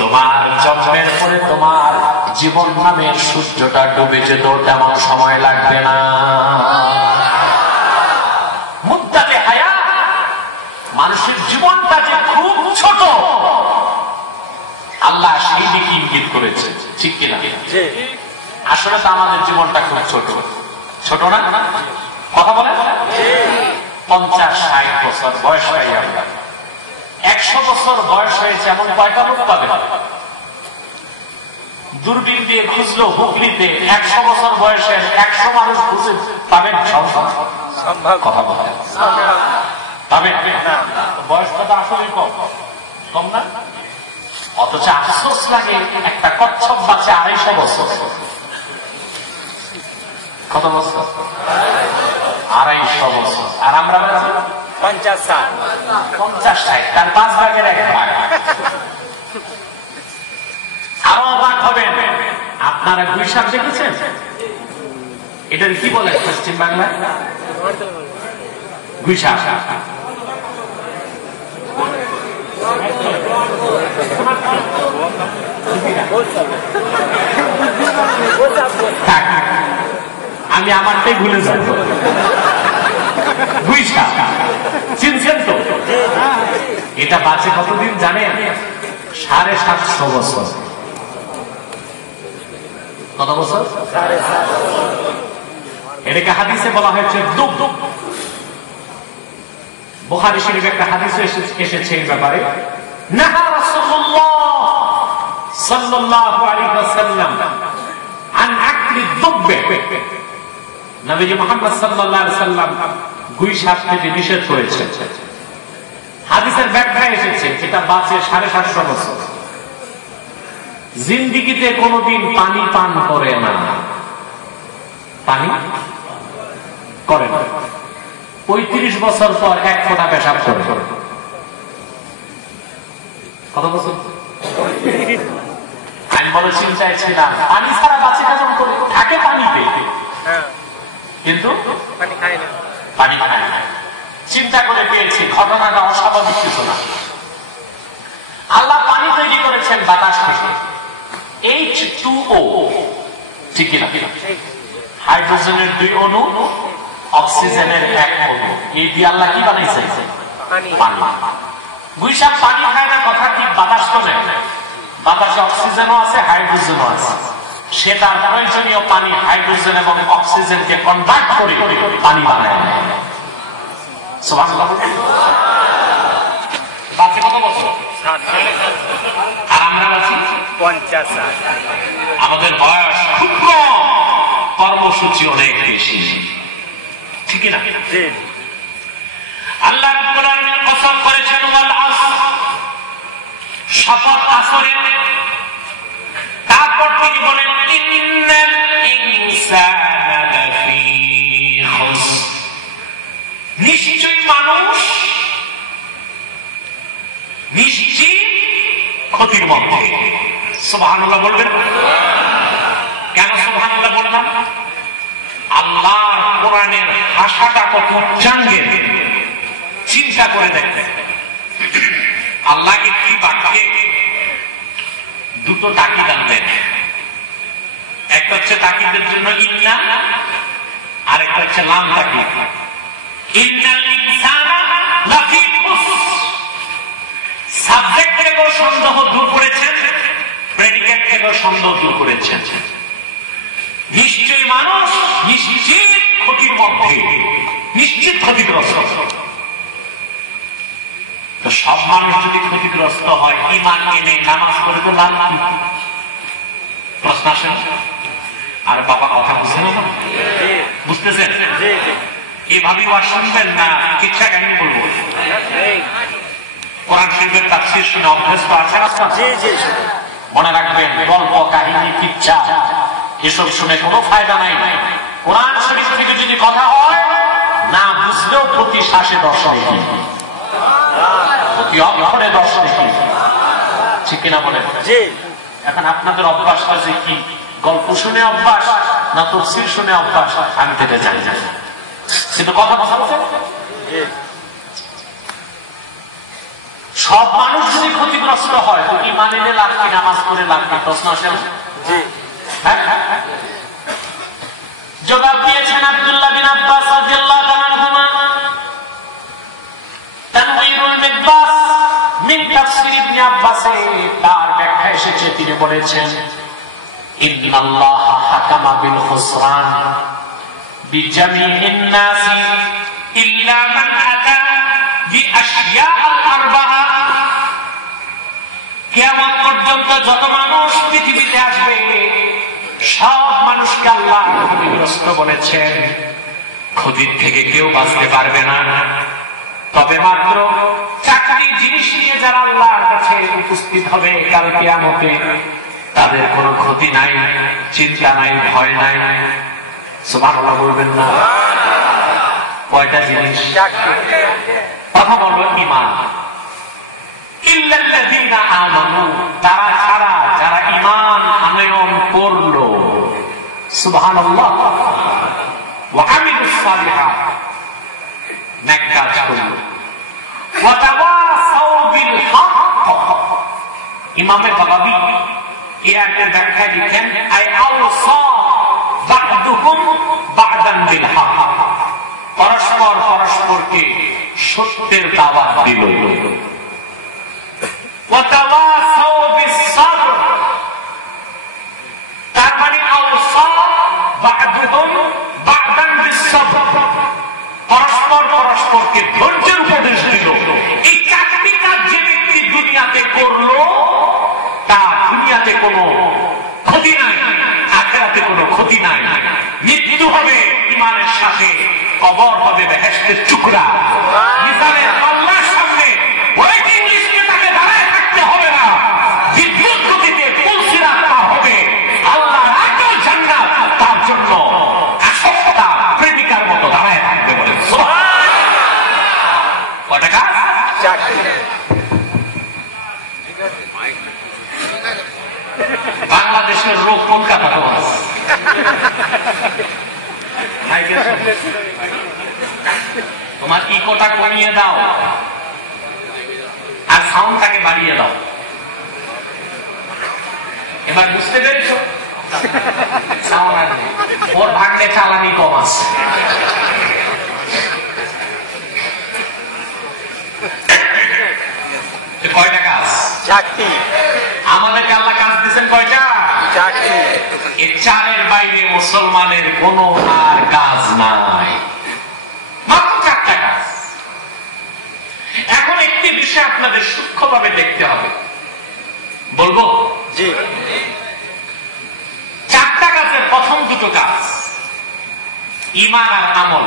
তোমার জীবন নামের সূর্যটা ডুবে যেত তেমন সময় লাগবে না। মুদ্দাতে হায়াত, মানুষের জীবনটা যে খুব ছোট, আল্লাহ সেই দিকে ইঙ্গিত করেছে, ঠিক কিনা? আসলে তো আমাদের জীবনটা খুব ছোট, ছোট না? কথা বলে 50-60 বছর বয়স পাই আমরা। 100 বছর বয়স হয়েছে এমন কয়টা লোক পাবে? দূরবীন দিয়ে খুঁজলো হুগলিতে 100 বছর বয়সের 100 মানুষ খুঁজে পাবেন? কথা বলে পাবেন? বয়সটা তো আসলে কম না? অথচ আফসোস লাগে একটা কচ্ছপ বাচ্চা 250 বছর। কত বছর? 250 বছর। আর আমরা 50-60, তার 5 ভাগের 1 ভাগ। আরো অবাক হবেন, আপনারা গুইসাপ দেখেছেন? এটার কি বলে পশ্চিম বাংলায়? গুইসাপ। আমি আমারটাই ভুলে যাব। গুইসাপ চিনছেন তো? এটা বাঁচে কতদিন জানেন? 750 বছর। কত বছর? এটাকে হাদিসে বলা হয়েছে দুঃখ। বুখারী শরীফে একটা হাদিস এসেছে এই ব্যাপারে। নাহা রাসূলুল্লাহ সাল্লাল্লাহু আলাইহি ওয়াসাল্লাম আন আকলি দুব্ব। নবী মুহাম্মদ সাল্লাল্লাহু আলাইহি ওয়াসাল্লাম গুইসাপ থেকে নিষেধ করেছেন। হাদিসের ব্যাখ্যা এসেছে এটা বাঁচে 750 বছর। জিন্দিগিতে কোনদিন পানি পান করে না, পানি করে না। 35 বছর পর 1 ফোঁটা পেশাব করে। কত বছর? আমি বড় চিন্তায় ছিলাম, পানি ছাড়া বাঁচে কেমন করে? থাকে পানিতে কিন্তু পানি খায় না। চিন্তা করে পেয়েছি ঘটনাটা অস্বাভাবিক কিছু না। আল্লাহ পানি তৈরি করেছেন বাতাস থেকে, H2O, ঠিক কিনা? হাইড্রোজেনের 2 অণু, অক্সিজেনের 1 অণু। এই দিয়ে আল্লাহ কি বানাইছে? পানি। গুইসাপ পানি খায় না কথা ঠিক, বাতাস তো নেই। বাতাসে অক্সিজেনও আছে, হাইড্রোজেনও আছে। সে তার প্রয়োজনীয় পানি হাইড্রোজেন এবং অক্সিজেনকে কনভার্ট করে পানি বানায়। সুবহানাল্লাহ। বাকি কত বছর? আর আমরা আছি 50। আমাদের বয়স খুব কম, কর্মসূচি অনেক বেশি, ঠিক না? আল্লাহ রাব্বুল আলামিন কসম করেছেন ওয়াল আসর, শপথ আসরের। তারপর তিনি বলেন ইন্নাল ইনসানা লাফি খুসর, নিশ্চয়ই মানুষ নিশ্চিত ক্ষতির মধ্যে। সুবহানাল্লাহ বলবেন। কেন সুবহানাল্লাহ বললাম? আল্লাহর কোরআনের ভাষাটা কত উচ্চাঙ্গের, চিন্তা করে দেখবেন। আল্লাহ একটি বাক্যে 2টো তাকিদ আনবেন। একটা হচ্ছে তাকিদের জন্য ইন্না, আর একটা হচ্ছে লাম তাকিদ। ইন্নাল ইনসানা লাফি খুসর, সাবজেক্ট থেকেও সন্দেহ দূর করেছেন, প্রেডিকেট থেকেও সন্দেহ দূর করেছেন। নিশ্চয়ই মানুষ নিশ্চিত ক্ষতির মধ্যে, নিশ্চিত ক্ষতিগ্রস্ত। তো সব মানুষ যদি ক্ষতিগ্রস্ত হয়, ঈমান এনে নামাজ পড়ে তো লাভ কি? প্রশ্ন আসে। আর বাবা কথা বুঝছেন না? বুঝতেছেন? এইভাবেই ওয়াজ শুনবেন না কিচ্ছা কাহিনী বলবো? কোরআন শরীফের তাফসীর শুনে অভ্যস্ত আছেন আপনারা? মনে রাখবেন, গল্প কাহিনী কিচ্ছা এসব শুনে কোনো ফায়দা নাই। কোরআন শরীফ থেকে যদি কথা হয়, না বুঝলেও প্রতি শ্বাসে 10 নেকি, প্রতি অক্ষরে 10 নেকি, ঠিক কিনা বলেন? এখন আপনাদের অভ্যাস আছে কি, গল্প শুনে অভ্যাস না তাফসীর শুনে অভ্যাস? আমি তো এটা জানি না, কিন্তু কথা বলতে সব মানুষ যদি ক্ষতিগ্রস্ত হয় তো ঈমান এনে লাভ কি, নামাজ পড়ে লাভ কি? প্রশ্ন আসে। জবাব দিয়েছেন আব্দুল্লাহ বিন আব্বাস রাদিয়াল্লাহু তাআলা আনহুমা, তানবীরুল মিকবাস মিন তাফসীর ইবনে আব্বাসে তার ব্যাখ্যা এসেছে, তিনি বলেছেন ইন্নাল্লাহা হাকামা বিল খুসরান বিজামিইন নাসি ইল্লা মান আতা বিআশিয়াল আরবাহা। কিয়ামত পর্যন্ত যত মানুষ পৃথিবীতে আসবে সব মানুষকে আল্লাহ ক্ষতিগ্রস্ত বলেছেন, ক্ষতির থেকে কেউ বাঁচতে পারবে না, তবে মাত্র চারটি জিনিস নিয়ে যারা আল্লাহর কাছে উপস্থিত হবে কাল কিয়ামতে তাদের কোনো ক্ষতি নাই, চিন্তা নাই, ভয় নাই। সুবহানাল্লাহ বলবেন না? কয়টা জিনিস? প্রথম হলো ঈমান। ইল্লাল্লাযীনা আমানু, তারা ছাড়া যারা ঈমান আনয়ন করলো, সুবহানাল্লাহ, ওয়া আমিলুস সালিহাত, নেক কাজ করলো, ওয়া তাওয়াসাউ বিল হক। ইমাম বাগাবী এই আয়াতের ব্যাখ্যায় লিখেন আই আওসা বা'দুহুম বা'দান বিল হক, পরস্পর পরস্পরকে সত্যের দাওয়াত দিল। ওয়া তাওয়াসাউ বিস সাবর, তার মানে আওসা বা'দুহুম বা'দান বিস সাবর, পরস্পর পরস্পরকে ধৈর্যের উপদেশ দিল। এই চারটি কাজ যে ব্যক্তি দুনিয়াতে করলো তার দুনিয়াতে কোনো ক্ষতি নাই, আখিরাতে কোনো ক্ষতি নাই। মৃত্যু হবে ঈমানের সাথে, কবর হবে বেহেশতের টুকরা। মিজানের আল্লাহর সামনে ওয়েটিং লিস্টে তাকে দাঁড়ায় থাকতে হবে না, বিদ্যুৎ গতিতে পুলসিরাত পার হবে। আল্লাহর আগেও জান্নাত তার জন্য আসক্তা প্রেমিকার মতো দাঁড়ায় থাকবে বলে। কয়টা কাজ? বাংলাদেশের রোগ কলকাতাতেও আছে। তোমার ইকোটা কমিয়ে দাও আর সাউন্ডটাকে বাড়িয়ে দাও। এবার বুঝতে পেরেছো? সাউন্ড আর নেই, ওর ভাগ্যে চালানি কম আছে। কয়টা কাজ? চারটি। আমাদেরকে আল্লাহ কাজ দিয়েছেন কয়টা? চারটি। এই চারের বাইরে মুসলমানের কোনো আর কাজ নাই, মাত্র চারটা কাজ। এখন একটি বিষয় আপনাদের সূক্ষ্মভাবে দেখতে হবে, বলবো? জি। চারটা কাজের প্রথম দুটো কাজ ঈমান আর আমল,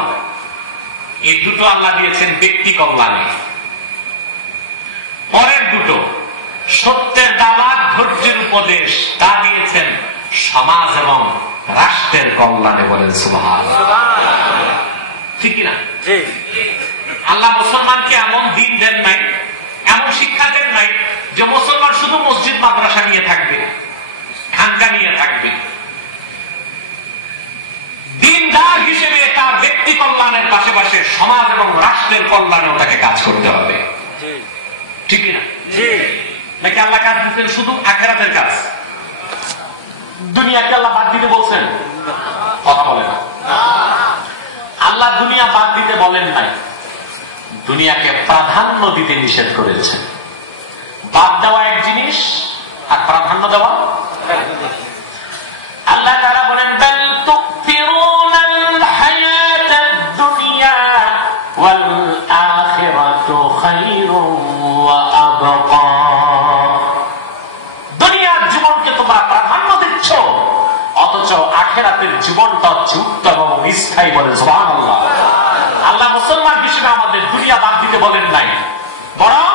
এই দুটো আল্লাহ দিয়েছেন ব্যক্তি কল্যাণে। পরের দুটো সত্যের দাওয়াত, ধৈর্যের উপদেশ, তা দিয়েছেন সমাজ এবং রাষ্ট্রের কল্যাণে। বলেন সুবহানাল্লাহ। ঠিক কিনা? আল্লাহ মুসলমানকে এমন দিন দেন নাই, এমন শিক্ষা দেন নাই যে মুসলমান শুধু মসজিদ মাদ্রাসা নিয়ে থাকবে, খানকা নিয়ে থাকবে। দিনদার হিসেবে তার ব্যক্তি কল্যাণের পাশাপাশি সমাজ এবং রাষ্ট্রের কল্যাণেও তাকে কাজ করতে হবে। ঠিক কিনা? নাকি আল্লাহ কাজ দিচ্ছেন শুধু আখিরাতের কাজ? দুনিয়াকে আল্লাহ বাদ দিতে বলছেন? কথা বলে না। আল্লাহ দুনিয়া বাদ দিতে বলেন নাই, দুনিয়াকে প্রাধান্য দিতে নিষেধ করেছেন। বাদ দেওয়া এক জিনিস আর প্রাধান্য দেওয়া। আল্লাহ তাআলা বলেন বাল তুকফিরুনাল হায়াতাদ দুনিয়া ওয়াল আখিরাতু খায়রুন ওয়া আবকা। দুনিয়ার জীবনকে তোমরা প্রাধান্য দিচ্ছ, অথচ আখিরাতের জীবনটা হচ্ছে উত্তম এবং স্থায়ী। বলে সুবহানাল্লাহ। আল্লাহ মুসলমান হিসেবে আমাদের দুনিয়া বাদ দিতে বলেন নাই, বরং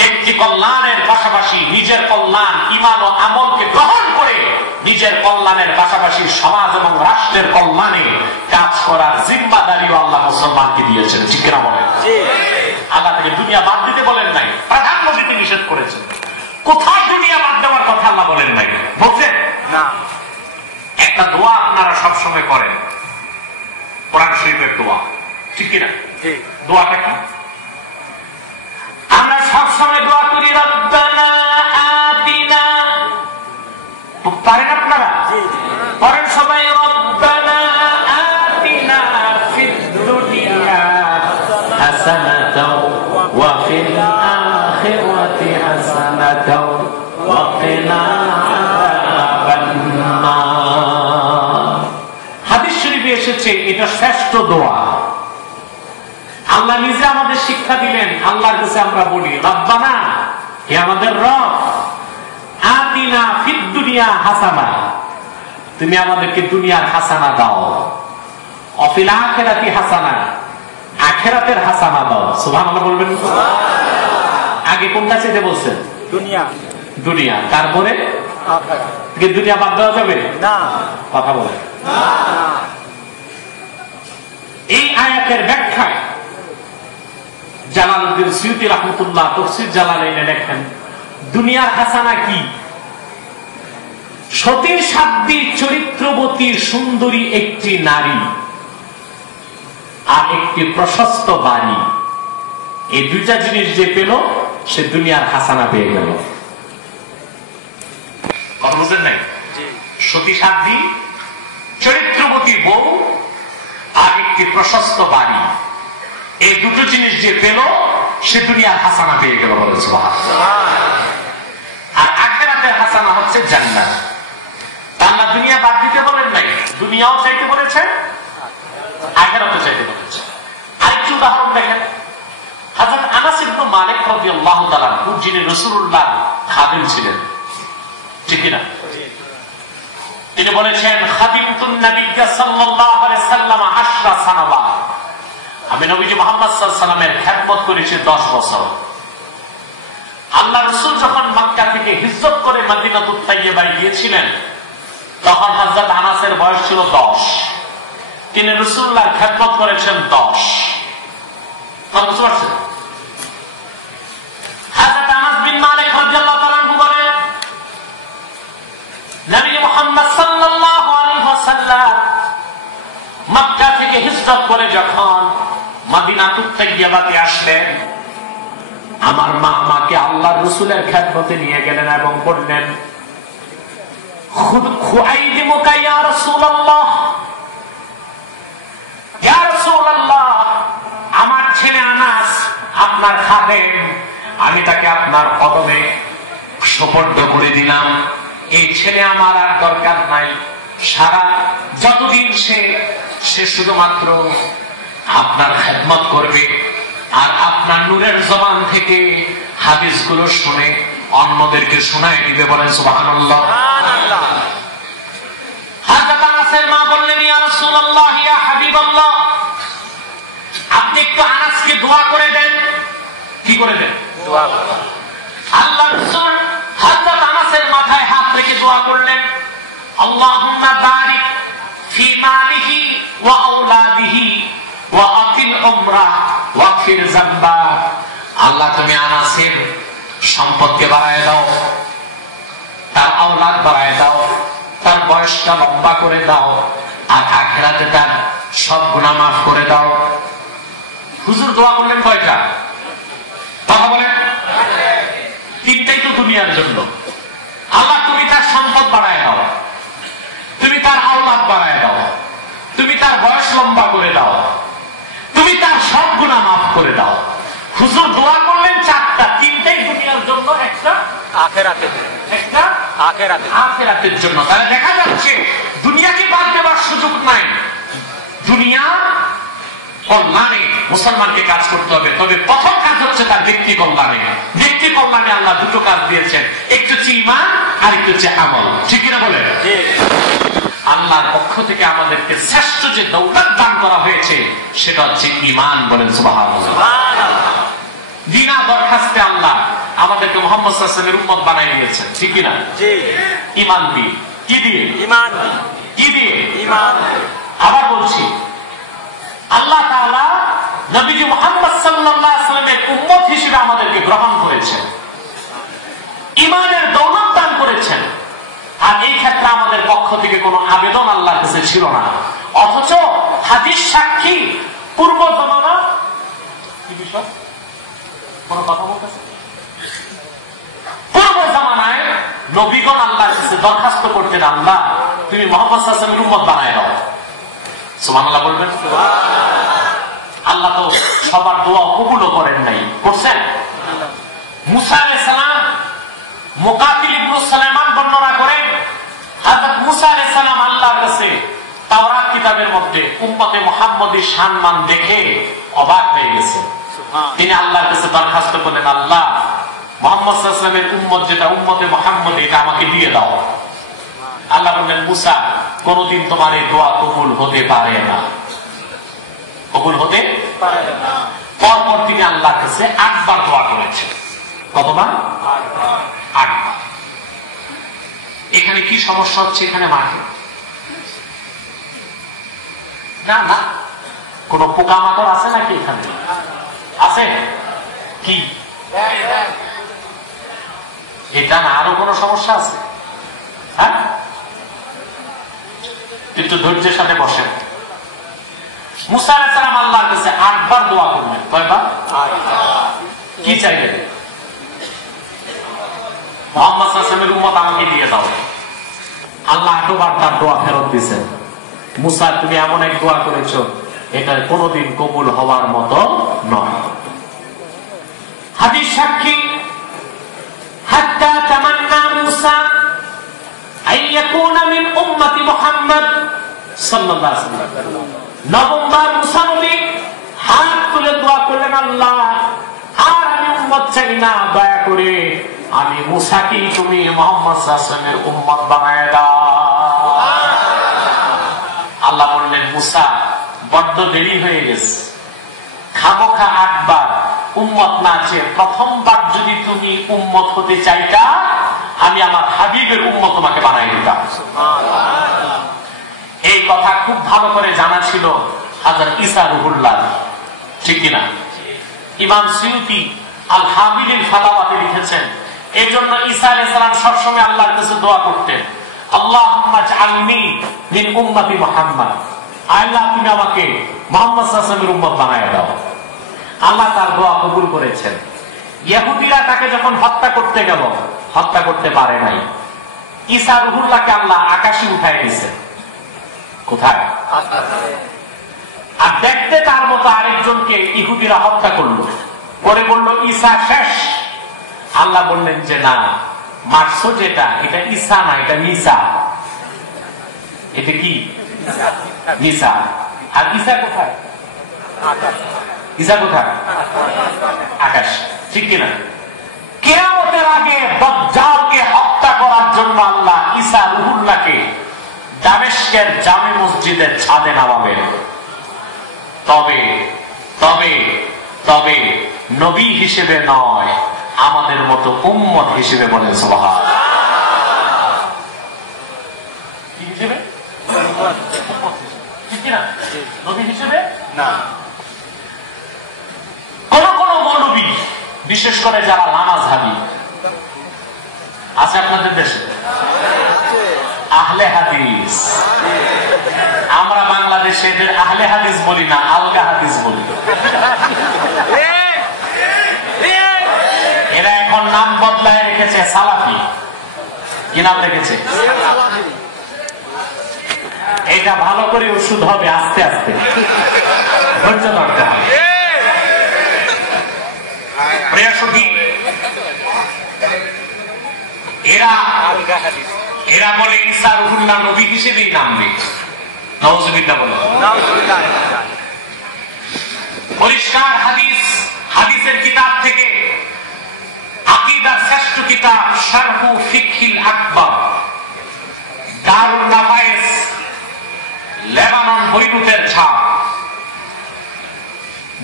ব্যক্তি কল্যাণের পাশাপাশি নিজের কল্যাণ, ঈমান ও আমলকে গ্রহণ করে নিজের কল্যাণের পাশাপাশি সমাজ এবং রাষ্ট্রের কল্যাণে কাজ করার জিম্মাদারিও আল্লাহ মুসলমানকে দিয়েছেন। ঠিক কিনা বলেন? আল্লাহ থেকে দুনিয়া বাদ দিতে বলেন নাই, প্রাধান্য দিতে নিষেধ করেছেন। কোথায় দুনিয়া বাদ দেওয়ার কথা আল্লাহ বলেন নাই? বলছেন না। একটা দোয়া আপনারা সবসময় করেন, কোরআন শরীফের দোয়া, ঠিক কিনা? দোয়াটা কি? আমরা সবসময় দোয়া করি রব্বানা আতিনা। পারেন আপনারা? পড়েন সবাই রব্বানা আতিনা ফিদ দুনিয়া হাসানাতাও ওয়া ফিল থেকে এসেছে, এটা শ্রেষ্ঠ দোয়া। আল্লাহ নিজে আমাদের শিক্ষা দিলেন, আল্লাহর কাছে আমরা বলি রব্বানা, হে আমাদের রব, আতিনা ফিদ দুনিয়া হাসানা, তুমি আমাদেরকে দুনিয়ার হাসানা দাও, অফিল আখিরাতি হাসানা, আখিরাতের হাসানা দাও। সুবহানাল্লাহ বলবেন। আগে কোনটা চাইতে বলছেন? দুনিয়া। দুনিয়া, তারপরে আখিরাত। দুনিয়া বাদ দেওয়া যাবে না? কথা বলে। এই আয়াতের ব্যাখ্যায় জালালউদ্দিন সুয়ুতী রাহমাতুল্লাহ তাফসীর জালালাইনে লেখেন, দুনিয়ার হাসানা কি? সতী সাধ্বী চরিত্রবতী সুন্দরী একটি নারী আর একটি প্রশস্ত বাড়ি, এই দুইটা জিনিস যে পেল সে দুনিয়ার হাসানা পেয়ে গেল। কথা বুঝলেন নাই? সতী সাধ্বী চরিত্রবতী বউ আর একটি প্রশস্ত বাড়ি, এই দুটো জিনিস যে পেল সে দুনিয়ার হাসানা পেয়ে গেল। বলে সুবহানাল্লাহ। আর আখিরাতের হাসানা হচ্ছে জান্নাত। আল্লাহ দুনিয়া বাদ দিতে বলেন নাই, দুনিয়াও চাইতে বলেছে, আখিরাতও চাইতে বলেছে। আরেকটি উদাহরণ দেখেন, হযরত আনাস ইবনে মালিক রাদিয়াল্লাহু তাআলা, যিনি রাসূলুল্লাহ খাদিম ছিলেন, ঠিক না? তিনি বলেছেন, খাদিমতুন নবী সাল্লাল্লাহু আলাইহি সাল্লাম 10 সানাওয়াত, আমি নবীজি মুহাম্মদ সাল্লাল্লাহু আলাইহি সাল্লামের খেদমত করেছি 10 বছর। আল্লাহ রাসূল যখন মক্কা থেকে হিজরত করে মদিনাতুত তাইয়্যিবায় গিয়েছিলেন, তখন হযরত আনাসের বয়স ছিল 10। তিনি রাসূলুল্লাহর খেদমত করেছেন 10। বুঝতে পারছেন? হযরত আনাস বিন মালিক রাদিয়াল্লাহু তাআলা আনহু বলেন, নবী মুহাম্মদ সাল্লাল্লাহু আলাইহি ওয়াসাল্লাম মক্কা থেকে হিজরত করে যখন মদিনাতুত তাইয়্যিবাতে আসলেন, আমার মা আমাকে আল্লাহর রাসূলের খেদমতে নিয়ে গেলেন এবং বললেন, খুআইদিমুকা ইয়া রাসূলুল্লাহ, ইয়া রাসূলুল্লাহ, আমার ছেলে আনাস আপনার খাদেম, আমি তাকে আপনার কদমে সুপর্দ করে দিলাম। এই ছেলে আমার আর দরকার নাই, সারা যতদিন সে শুধুমাত্র আপনার খেদমত করবে আর আপনার নূরের জবান থেকে হাদিসগুলো শুনে অন্যদেরকে শোনায় দিবে। বলেন সুবহানাল্লাহ। হযরত আনাসের মা বললেন, ইয়া রাসূলুল্লাহ, ইয়া হাবিবাল্লাহ, আপনি একটু আনাসকে দোয়া করে দেন। কি করে দেন? দোয়া। আল্লাহর রাসূল হযরত আনাসের মাথায় হাত রেখে দোয়া করলেন, আল্লাহুম্মা বারিক ফি মালিহি ওয়া আওলাদিহি ওয়া আকিল উমরাহ ওয়া ফির যামবা। আল্লাহ তুমি আনাসের সম্পদকে বাড়ায় দাও, তার আওলাদ বাড়ায় দাও, তার বয়সটা লম্বা করে দাও, আর আখিরাতে তার সব গুনাহ মাফ করে দাও। হুজুর দোয়া করলেন কয়টা? কথা বলেন। তিনটাই তো দুনিয়ার জন্য। আল্লাহ তুমি তার সম্পদ বাড়ায় দাও, তুমি তার আওলাদ বাড়ায় দাও, তুমি তার বয়স লম্বা করে দাও, তুমি তার সব গুনাহ মাফ করে দাও। হুজুর দোয়া করলেন চারটা, তিনটাই দুনিয়ার জন্য, একটা আখিরাতের, একটা আখিরাতের জন্য। তাহলে দেখা যাচ্ছে দুনিয়াকে বাদ দেওয়ার সুযোগ নাই। দুনিয়া কল্যাণে মুসলমানকে কাজ করতে হবে, তবে প্রথম কাজ হচ্ছে তার ব্যক্তি কল্যাণে। ব্যক্তি কল্যাণে আল্লাহ দুটো কাজ দিয়েছেন, একটু হচ্ছে ঈমান আর একটু হচ্ছে আমল। ঠিক কিনা বলেন? আল্লাহর পক্ষ থেকে আমাদেরকে শ্রেষ্ঠ যে দৌলত দান করা হয়েছে সেটা হচ্ছে ঈমান। বলেন সুবহানাল্লাহ। বিনা দরখাস্তে আল্লাহ আমাদেরকে মুহাম্মদ সাল্লাল্লাহু আলাইহি ওয়াসাল্লামের উম্মত বানিয়ে দিয়েছেন। ঠিক কিনা? জি। ঈমান দিয়ে। কি দিয়ে? ঈমান। কি দিয়ে? ঈমান। আবার বলছি, আল্লাহ তাআলা নবীজি মুহাম্মদ সাল্লাল্লাহু আলাইহি ওয়াসাল্লামের উম্মত হিসেবে আমাদেরকে গ্রহণ করেছেন, ঈমানের দৌলত দান করেছেন। আর এই ক্ষেত্রে আমাদের পক্ষ থেকে কোনো আবেদন আল্লাহর কাছে ছিল না, অথচ হাদিস সাক্ষী পূর্ব জমানা কি বিষয় কোন কথা বলতেছে, পূর্ব জামানায় নবীগণ আল্লাহর কাছে দরখাস্ত করতেন, আল্লাহ তুমি মুহাম্মদ সাল্লাল্লাহু আলাইহি ওয়াসাল্লামের উম্মত বানায় দাও। সুবহানাল্লাহ বলবেন। আল্লাহ তো সবার দোয়া কবুলও করেন নাই, করছেন? মুসা আলাইহিস সালাম, মুকাতিল ইবনে সুলাইমান বর্ণনা করেন, হযরত মুসা আলাইহিস সালাম আল্লাহর কাছে তাওরাত কিতাবের মধ্যে উম্মতে মুহাম্মদীর সম্মান দেখে অবাক হয়ে গেছে। তিনি আল্লাহর কাছে দরখাস্ত করলেন, আল্লাহ, মুহাম্মদ সাল্লাল্লাহু আলাইহি ওয়াসাল্লামের উম্মত যেটা উম্মতে মুহাম্মদী, এটা আমাকে দিয়ে দাও। আল্লাহ বললেন, মুসা, কোনদিন তোমার এই দোয়া কবুল হতে পারে না, কবুল হতে পারে না। পরপর তিনি আল্লাহর কাছে 8 বার দোয়া করেছেন। কতবার? 8 বার। এখানে কি সমস্যা হচ্ছে? এখানে মাঠে না না কোন পোকামাকড় আছে নাকি? এখানে আছে কি? এটা না আরো কোন সমস্যা আছে? হ্যাঁ, একটু ধৈর্যের সাথে বসেন। মুসা আলাইহিস সালাম আল্লাহর কাছে 8 বার দোয়া করলেন। কয়বার? 8 বার। কি চাইলেন? মুহাম্মদ সাল্লাল্লাহু আলাইহি ওয়াসাল্লামের উম্মত আমাকে দিয়ে দাও। আল্লাহ 8 বার তার দোয়া ফেরত দিয়েছেন। মুসা, তুমি এমন এক দোয়া করেছো, এটা কোনদিন কবুল হওয়ার মতো নয়। হাদিস সাক্ষী, হাত্তা তামান্না মুসা আন ইয়াকুনা মিন উম্মতি মুহাম্মদ সাল্লাল্লাহু আলাইহি ওয়াসাল্লাম। নবমবার মুসা নবী হাত তুলে দোয়া করলেন, আল্লাহ, আর আমি উম্মত চাই না, দয়া করে আমি মুসাকে তুমি মুহাম্মদ সাল্লাল্লাহু আলাইহি ওয়াসাল্লামের উম্মত বানায় দাও। আল্লাহ বললেন, মুসা, বড্ড দেরি হয়ে গেছে, খামোখা 8 বার উম্মত না চেয়ে প্রথমবার যদি তুমি উম্মত হতে চাইতা, আমি আমার হাবিবের উম্মত তোমাকে বানাই দিতাম। এই কথা খুব ভালো করে জানা ছিল হযরত ঈসা রুহুল্লাহ, ঠিক কিনা? ইমাম সুয়ুতি আল হাবিলিল ফাতাওয়াতে লিখেছেন, এই জন্য ঈসা আলাইহিস সালাম সবসময় আল্লাহর কাছে দোয়া করতেন, আল্লাহুম্মা জাআলনি মিন উম্মতি মুহাম্মদ, আল্লাহ তুমি আমাকে মুহাম্মদ সাল্লাল্লাহু আলাইহি ওয়াসাল্লামের উম্মত বানায় দাও। আল্লাহ তার দোয়া কবুল করেছেন। ইহুদিরা তাকে যখন হত্যা করতে গেল, হত্যা করতে পারে নাই। ঈসা রুহুল্লাহকে আল্লাহ আকাশে উঠায় দিয়েছেন। কোথায়? আর দেখতে তার মতো আরেকজনকে ইহুদিরা হত্যা করলো, করে বলল ঈসা শেষ। আল্লাহ বললেন যে না, মারছো যেটা, এটা ঈসা না, এটা মিসা। এটা কি? মিসা। আর ঈসা কোথায়? ঈসা কোথায়? আকাশ, ঠিক কিনা? কিয়ামতের আগে দাজ্জালকে হত্যা করার জন্য আল্লাহ ঈসা রুহুল্লাহকে দামেস্কের জামে মসজিদের ছাদে নামাবেন। তবে তবে তবে নবী হিসেবে নয়, আমাদের মতো উম্মত হিসেবে। বলেন সুবহানাল্লাহ। কি হিসেবে? ঠিক কিনা? নবী হিসেবে না। কোন কোন মৌলবী, বিশেষ করে যারা লামাযহাবী আছে আপনাদের দেশে, আহলে হাদিস, আমরা বাংলাদেশে এদের আহলে হাদিস বলি না, আলগা হাদিস বলি। এরা এখন নাম বদলায় রেখেছে সালাফি। কি নাম রেখেছে? এটা ভালো করে ওষুধ হবে, আস্তে আস্তে ধৈর্য ধরতে হবে। প্রিয় সখী, এরা বলে ঈসা রুহুল্লাহ নবী হিসেবেই নামবে। নাউযুবিল্লাহ বলে। পরিষ্কার হাদিস, হাদিসের কিতাব থেকে আকীদার শ্রেষ্ঠ কিতাব শারহু ফিকহিল আকবার, দারুন নাফায়েস, লেবানন, বৈরুতের ছাপ,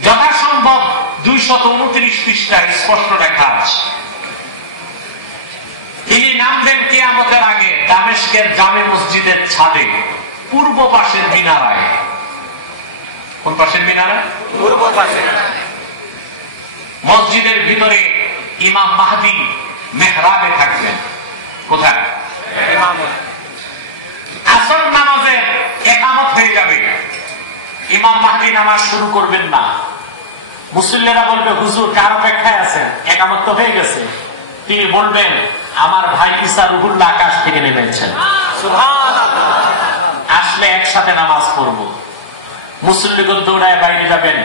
যথাসম্ভব 229 পৃষ্ঠায় স্পষ্ট লেখা আছে। তিনি নামবেন কিয়ামতের আগে দামেস্কের জামে মসজিদের ছাদে, পূর্ব পাশের মিনারায়। কোন পাশের মিনারায়? পূর্ব পাশে। মসজিদের ভিতরে ইমাম মাহদী মেহরাবে থাকবেন। কোথায়? আসর নামাজে ইকামত হয়ে যাবে, ইমাম মাহদী নামাজ শুরু করবেন না। মুসল্লিরা বলবে, হুজুর কার অপেক্ষায় আছেন? ইকামত তো হয়ে গেছে। তিনি বলবেন, আমার ভাই ঈসা রুহুল্লাহ আকাশ থেকে নেমেছেন, সুবহানাল্লাহ, আসলে একসাথে নামাজ পড়ব। মুসল্লিগণ দৌড়ায় বাইরে যাবেন,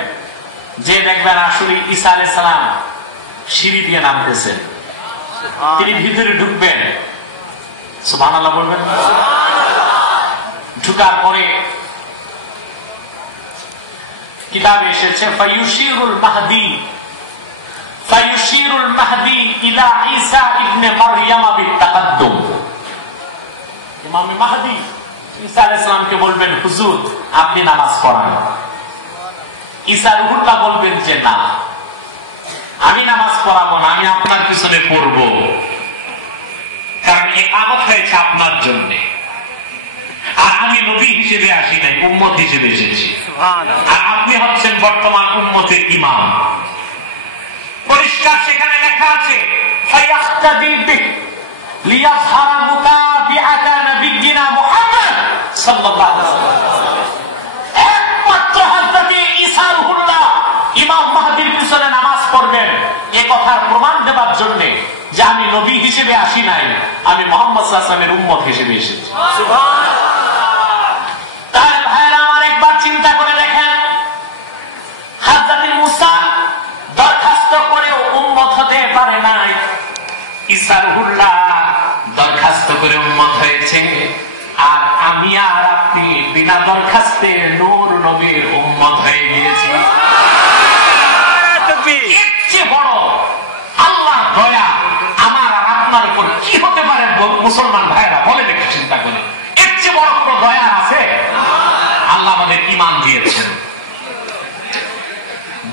যে দেখবেন আসলে ঈসা আলাইহিস সালাম সিঁড়ি দিয়ে নামতেছেন। তিনি ভিতরে ঢুকবেন, সুবহানাল্লাহ বলবেন। ঢুকার পরে কিতাবে এসেছে ফায়ুশিরুল মাহদি ইলা ঈসা ইবনে মারইয়াম বিতাকাদ্দুম। ইমাম মাহদি ঈসা আলাইহিস সালামকে বলবেন, হুজুর আপনি নামাজ পড়ান। ঈসা রুহুল্লাহ বলবেন যে না, আমি নামাজ পড়াবো না, আমি আপনার পিছনে পড়বো, কারণ ইকামত হয়েছে আপনার জন্য, আর আমি নবী হিসেবে আসি নাই, উম্মত হিসেবে এসেছি, আর আপনি হচ্ছেন বর্তমান উম্মতের ইমাম। পরিষ্কার সেখানে লেখা আছে ফায়াক্তাদি বিক লিয়াযহারা মুতাবিআতা নবিয়িনা মুহাম্মদ সাল্লাল্লাহু আলাইহি ওয়াসাল্লাম। একমাত্র হযরত ঈসা রুহুল্লাহ ইমাম মাহদির পিছনে নামাজ পড়বেন এই কথার প্রমাণ দেওয়ার জন্য যে আমি নবী হিসেবে আসি নাই, আমি মুহাম্মদ সাল্লাল্লাহু আলাইহি ওয়াসাল্লামের উম্মত হিসেবে এসেছি। সুবহানাল্লাহ। তাই ভাইরা আমার, একবার চিন্তা করে দেখেন, হযরত মুসা দরখাস্ত করেও উম্মত হতে পারে নাই, ঈসা রুহুল্লাহ দরখাস্ত করে উম্মত হয়েছে, আর আমি আর আপনি বিনা দরখাস্তে নূর নবীর উম্মত হয়ে গিয়েছি। এর চেয়ে বড় আল্লাহর দয়া আমার আর আপনার উপর কি হতে পারে মুসলমান ভাইরা, বলে একটু চিন্তা করে। এর চেয়ে বড় কোনো দয়া আছে? আল্লাহ আমাদের ঈমান দিয়েছেন।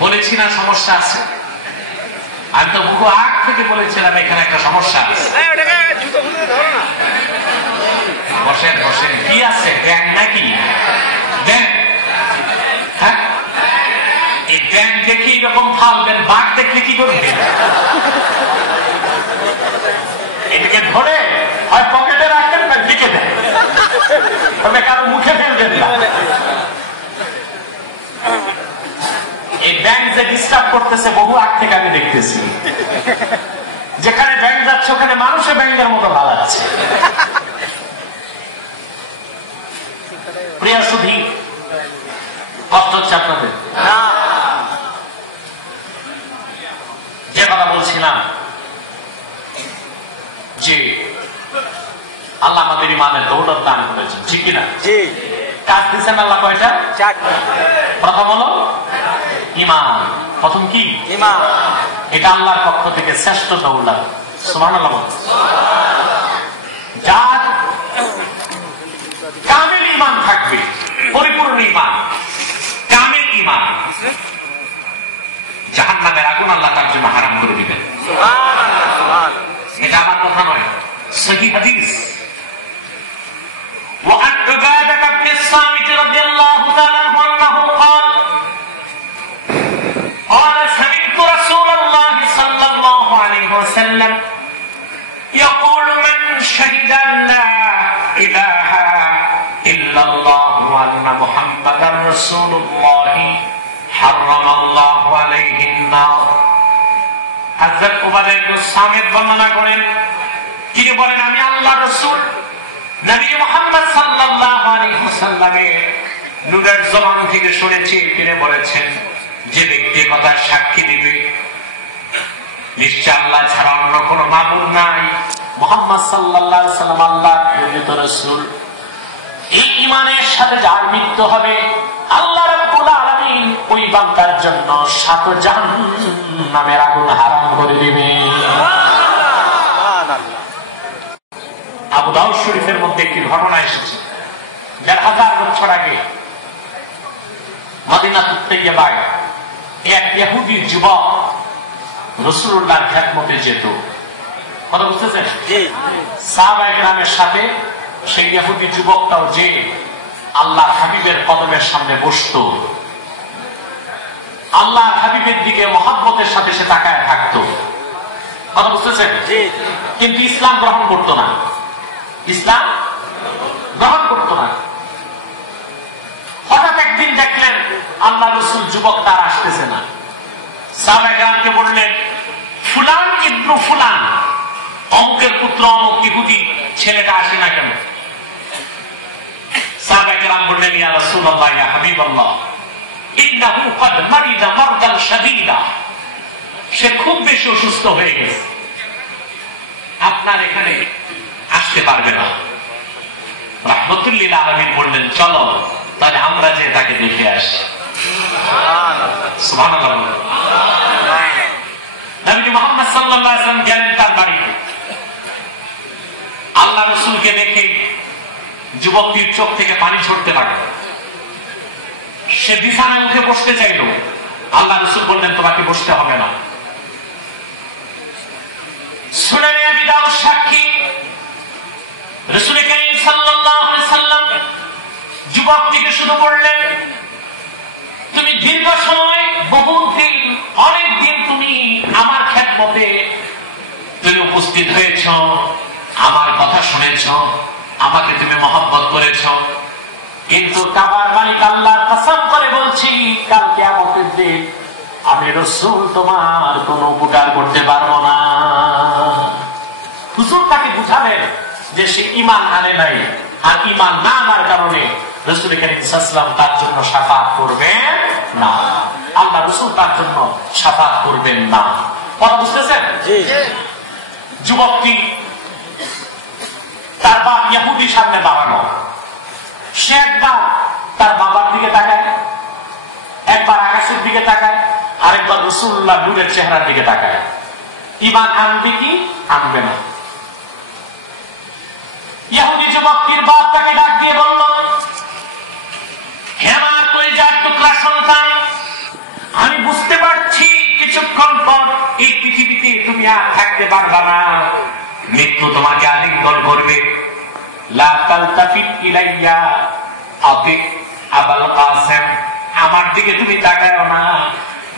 বলেছি না সমস্যা আছে, আমি তো বহু আগ থেকে বলেছিলাম এখানে একটা সমস্যা আছে। বসেন বসেন, কি আছে? ব্যাং নাকি? ব্যাং? হ্যাঁ, এই ব্যাং দেখে এরকম ফালবেন, বাঘ দেখলে কি করবে? এটাকে ধরে হয় পকেটে রাখেন না দিকে দেন, তবে কারো মুখে ফেলবেন না। এই ব্যাংক যে ডিস্টার্ব করতেছে বহু আগ থেকে আমি দেখতেছি, যেখানে ব্যাংক যাচ্ছে ওখানে মানুষে ব্যাংকের মতো ভালাচ্ছে। প্রিয় সুধী, কষ্ট হচ্ছে আপনাদের? যে কথা বলছিলাম যে আল্লাহ আমাদের ইমানের দৌলত দান করেছেন, ঠিক কিনা? কাজ দিচ্ছেন আল্লাহ কয়টা? প্রথম হলো ঈমান। প্রথম কি? ঈমান। এটা আল্লাহর পক্ষ থেকে শ্রেষ্ঠ দৌলত। সুবহানাল্লাহ। যার কামিল ঈমান থাকবে, পরিপূর্ণ ঈমান, কামিল ঈমান, জাহান্নামের আগুন আল্লাহ তার জন্য হারাম করে দিবেন। এটা আমার কথা নয়, সহিহ হাদিস। وعن عبادة بن الصامت رضي الله تعالى عنه أنه قال سمعت رسول الله صلى الله عليه وسلم يقول من شهد أن لا إله إلا الله وأن محمدا رسول الله حرم الله عليه النار। হযরত উবাদা ইবনে সামিত বর্ণনা করেন, তিনি বলেন আমি আল্লাহর রাসূল নবী মুহাম্মদ সাল্লাল্লাহু আলাইহি ওয়াসাল্লামের নূরের জবান থেকে শুনেছি, তিনি বলেছেন যে ব্যক্তি কথা সাক্ষী দিবে নিশ্চয় আল্লাহ ছাড়া অন্য কোনো মাবুদ নাই, মুহাম্মদ সাল্লাল্লাহু আলাইহি ওয়াসাল্লাম আল্লাহর প্রেরিত রাসূল, এই ঈমানের সাথে যার মৃত্যু হবে আল্লাহ রাব্বুল আলামিন ওই বান্দার জন্য 7 জাহান্নামের আগুন হারাম করে দিবেন। আবু দাউদ শরীফের মধ্যে একটি ঘটনা এসেছে, 1000 বছর আগে মদিনাতুত তাইয়্যিবায় এক ইহুদি যুবক রাসূলুল্লাহর খেদমতে যেত। কথা বুঝতেছেন? সাহাবায়ে কেরামের সাথে সেই ইহুদি যুবকটাও যে আল্লাহ হাবিবের কদমের সামনে বসতো, আল্লাহ হাবিবের দিকে মহব্বতের সাথে সে তাকায় থাকতো। কথা বুঝতেছেন? কিন্তু ইসলাম গ্রহণ করতো না, ইসলাম গ্রহণ করতো না। হঠাৎ একদিন দেখলেন আল্লাহ রাসূল যুবক তার আসতেছে না। সাহাবায়ে কেরামকে বললেন, ফুলান ইবনু ফুলান, অমুকের পুত্র অমুক ইহুদি ছেলেটা আসে না কেন? সাহাবায়ে কেরাম বললেন, ইয়া রাসূলুল্লাহ, ইয়া হাবিবাল্লাহ, ইন্নাহু ক্বাদ মারিদা মারদান শাদীদা, সে খুব বেশি অসুস্থ হয়ে গেছে, আপনার এখানে আসতে পারবে না। রাহমাতুল লিল আলামিন বললেন, চলো তাহলে আমরা যে তাকে দেখে আসি। সুবহানাল্লাহ। নবী মুহাম্মদ সাল্লাল্লাহু আলাইহি ওয়াসাল্লাম গেলেন তার বাড়িতে। আল্লাহ রাসূলকে দেখে যুবকটির চোখ থেকে পানি ঝরতে লাগলো। সে বিছানায় উঠে বসতে চাইল। আল্লাহ রাসূল বললেন, তোমাকে বসতে হবে না। সুনানে আবি দাউদ সাক্ষী, রাসূল কারীম সাল্লাল্লাহু আলাইহি ওয়াসাল্লাম যুবকটিকে শুধু বললেন, তুমি দীর্ঘ সময়, বহুদিন, অনেক দিন তুমি আমার খেদমতে তুমি উপস্থিত হয়েছ, আমার কথা শুনেছ, আমাকে তুমি মহব্বত করেছ, কিন্তু কাবার মালিক আল্লাহর কসম করে বলছি, কাল কিয়ামতের দিন আমি রাসূল তোমার কোনো উপকার করতে পারবো না। হুজুর তাকে বুঝালেন যে সে ঈমান আনে নাই, আর ঈমান না আনার কারণে রাসূল কারীম সাল্লাল্লাহু আলাইহি ওয়াসাল্লাম তার জন্য শাফাআত করবেন না, আল্লাহ রাসূল তার জন্য শাফাআত করবেন না। কথা বুঝতেছেন? জি। যুবকটি তার বাপ ইহুদির সামনে দাঁড়ানো, সে একবার তার বাবার দিকে তাকায়, একবার আকাশের দিকে তাকায়, আরেকবার রাসূলুল্লাহ নূরের চেহারার দিকে তাকায়। ঈমান আনবে কি আনবে না? ইহুদি যুবকটির বাপ তাকে ডাক দিয়ে বলল, হে আমার কলিজার টুকরা সন্তান, আমি বুঝতে পারছি কিছুক্ষণ পর এই পৃথিবীতে তুমি আর থাকতে পারবা না, মৃত্যু তোমাকে আলিঙ্গন করবে। লা তালতাফিত ইলাইয়া আতি আবুল কাসেম, আমার দিকে তুমি তাকায়ও না,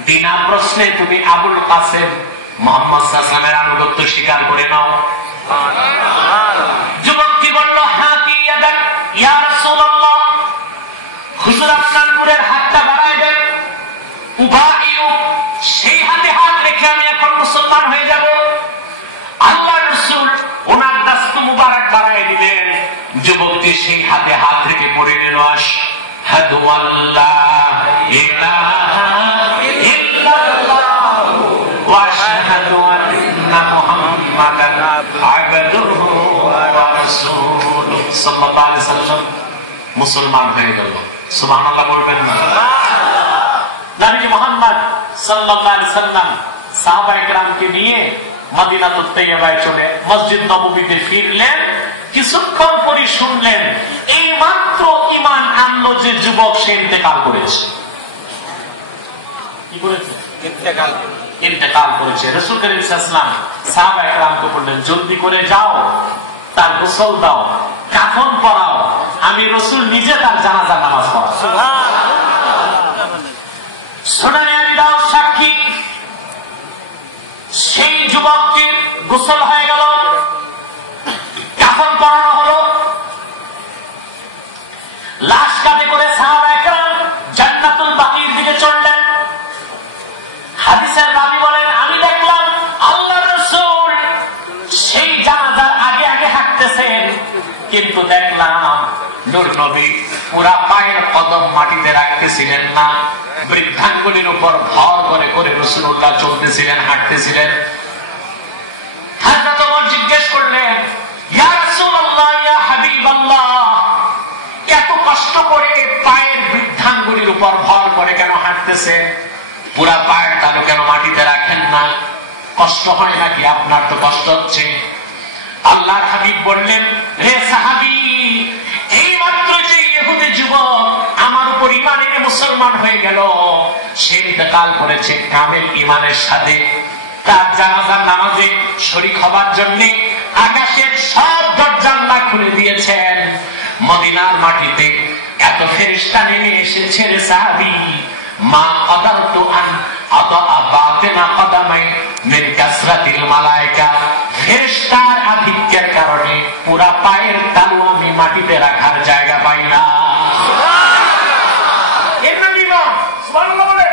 বিনা প্রশ্নে তুমি আবুল কাসেম মুহাম্মদ সাল্লাল্লাহু আলাইহি ওয়াসাল্লামের আনুগত্য স্বীকার করে নাও। যুবকটি বলল, হাতি ইয়াদাক ইয়া রাসূলুল্লাহ, হুজুর আপনার নূরের হাতটা বাড়ায় দেন, উবাইউ, সেই হাতে হাত রেখে আমি এখন মুসলমান হয়ে যাব। আল্লাহ রাসূল ওনার দস্ত মুবারক বাড়ায় দিলেন। যুবকটি সেই হাতে হাত রেখে পড়ে নিল, আশহাদু আল্লা ইলাহা ইল্লাল্লাহ ওয়া আশহাদু আন্না মুহাম্মাদান আবদুহু ওয়া রাসূলুহু সাল্লাল্লাহু আলাইহি ওয়াসাল্লাম মুসলমান হয়ে গেল। সুবহানাল্লাহ বলবেন না? নবী মুহাম্মদ সাল্লাল্লাহু আলাইহি ওয়াসাল্লাম সাহাবায়ে কেরামকে নিয়ে মদিনাতুত তাইয়্যিবায় চলে মসজিদ নববীতে ফিরলেন। কিছুক্ষণ পরে শুনলেন এই মাত্র ঈমান আনলো যে যুবক, সে ইন্তেকাল করেছে। কি করেছে? ইন্তেকাল করেছে। রাসূল কারীম সাল্লাল্লাহু আলাইহি ওয়াসাল্লাম সাহাবায়ে কেরামকে বললেন, জলদি করে যাও, তার গোসল দাও, কাফন পরাও, আমি রাসূল নিজে তার জানাজার নামাজ পড়াবো। সুবহানাল্লাহ। সুনানে আবি দাউদ সাক্ষী, সেই যুবকটির গোসল হয়ে গেল, কাফন পরানো হলো, লাশ কাঁধে করে সাহাবায়ে কেরাম জান্নাতুল বাকির দিকে চললেন। হাদিসের রাবী বলেন, আমি দেখলাম আল্লাহর রাসূল সেই জানাজার আগে আগে হাঁটতেছেন, কিন্তু দেখলাম নূর নবী পুরা পায়ের কদম মাটিতে রাখতেছিলেন না, বৃদ্ধাঙ্গুলির উপর ভর করে করে রাসূলুল্লাহ চলতেছিলেন, হাঁটতেছিলেন। হযরত ওমর জিজ্ঞেস করলেন, ইয়া রাসূলুল্লাহ, ইয়া হাবিবাল্লাহ, এত কষ্ট করে পায়ের বৃদ্ধাঙ্গুলির উপর ভর করে কেন হাঁটতেছেন? পুরা পায়ের তালু কেন মাটিতে রাখেন না? কষ্ট হয় নাকি? আপনার তো কষ্ট হচ্ছে। আল্লাহর হাবিব বললেন, হে সাহাবী, এই মাত্র যে ইহুদি যুবক আমার উপর ঈমান এনে মুসলমান হয়ে গেল, সে ইন্তেকাল করেছে কামেল ঈমানের সাথে। তার জানাজার নামাজে শরীক হবার জন্য আকাশের সব দরজা আল্লাহ খুলে দিয়েছেন। মদিনার মাটিতে এত ফেরেশতা নেমে এসেছে রে সাহাবী, মা কদারতু আন আদা বাতিনা কদামাই মিন কাসরাতিল মালায়েকা, ফেরেশতার আধিক্যের কারণে পুরা পায়ের তালু আমি মাটিতে রাখার জায়গা পাই না। সুবহানাল্লাহ। এর নাম ঈমান। সুবহানাল্লাহ বলে।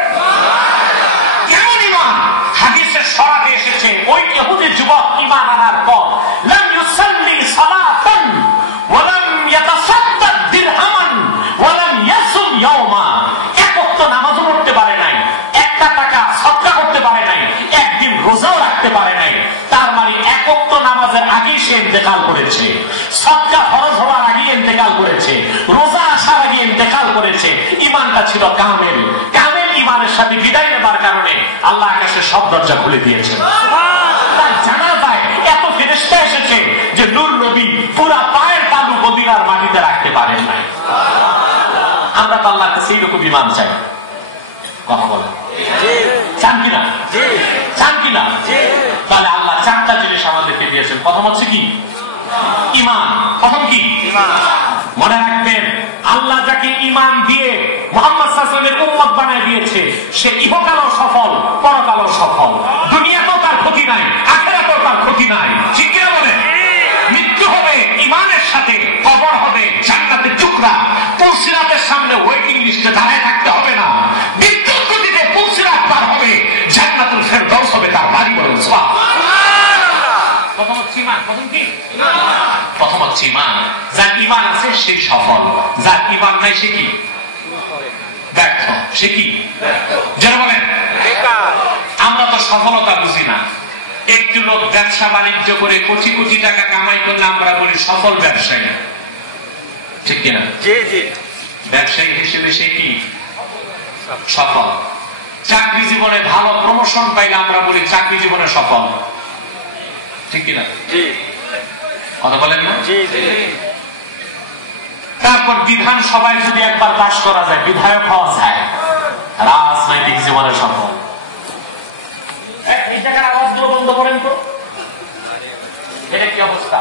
কেমন ঈমান? হাদিসের সরাসরি এসেছে, ওই ইহুদি যুবক ঈমান আনার পর লাম ইউসাল্লি সালাতান ওয়া লাম ইয়াতাসাদ্দাক দিরহামান ওয়া লাম ইয়াসুম ইয়াওমা, এক ওয়াক্ত নামাজও পড়তে পারে নাই, একটা টাকা সদকা করতে পারে নাই, একদিন রোজাও রাখতে পারে নাই। তার মানে এক ওয়াক্ত নামাজের আগেই সে ইন্তেকাল করেছে, সদকা ফরজ হওয়ার আগে ইন্তেকাল করেছে, রোজা আসার আগে ইন্তেকাল করেছে। ইমানটা ছিল কামেল। কামেল ইমানের সাথে বিদায় নেবার কারণে আল্লাহ আকাশে সব দরজা খুলে দিয়েছেন। তাই জানা যায় এত ফেরেশতা এসেছে যে নূর নবী পুরা পায়ের তালু মদিনার মাটিতে রাখতে পারেন নাই। আমরা তো আল্লাহর কাছে এইরকম ইমান চাই। কথা বলেন, চান কিনা? চান কিনা? তাহলে আল্লাহ চারটা জিনিস আমাদেরকে দিয়েছেন। প্রথম হচ্ছে কি? ইমান। প্রথম কি? মনে রাখবেন, আল্লাহ যাকে ইমান দিয়ে মুহাম্মদ সাল্লাল্লাহু আলাইহি ওয়াসাল্লামের উম্মত বানায় দিয়েছে, সে ইহকালও সফল, পরকালও সফল। দুনিয়াতেও তার ক্ষতি নাই, আখিরাতেও তার ক্ষতি নাই। ঠিক কিনা বলেন? মৃত্যু হবে ইমানের সাথে, কবর হবে জান্নাতের টুকরা। পুলসিরাতের সামনে ওয়েটিং লিস্টে দাঁড়ায় থাকতে হবে না। মৃত্যুর গতিতে পুলসিরাত পার হবে, জান্নাতুল ফেরদাউস হবে তার বাড়ি। বলেন সুবহানাল্লাহ। প্রথম হচ্ছে ইমান। প্রথম কি? প্রথম হচ্ছে ইমান। যার ইমান আছে সেই সফল, যার ইমান নাই সে কি? ব্যর্থ। সে কি? যারা বলেন আমরা তো সফলতা বুঝি না। একটু লোক ব্যবসা বাণিজ্য করে কোটি কোটি টাকা কামাই করলে আমরা বলি সফল ব্যবসায়ী। ঠিক কিনা? ব্যবসায়ী হিসেবে সে কি? সফল। চাকরি জীবনে ভালো প্রমোশন পাইলে আমরা বলি চাকরি জীবনে সফল। ঠিক কিনা? কথা বলেন না? তারপর বিধানসভায় যদি একবার পাস করা যায়, বিধায়ক হওয়া যায়, রাজনৈতিক জীবনে সফল। এই জায়গার আওয়াজগুলো বন্ধ করেন তো। এটা কি অবস্থা?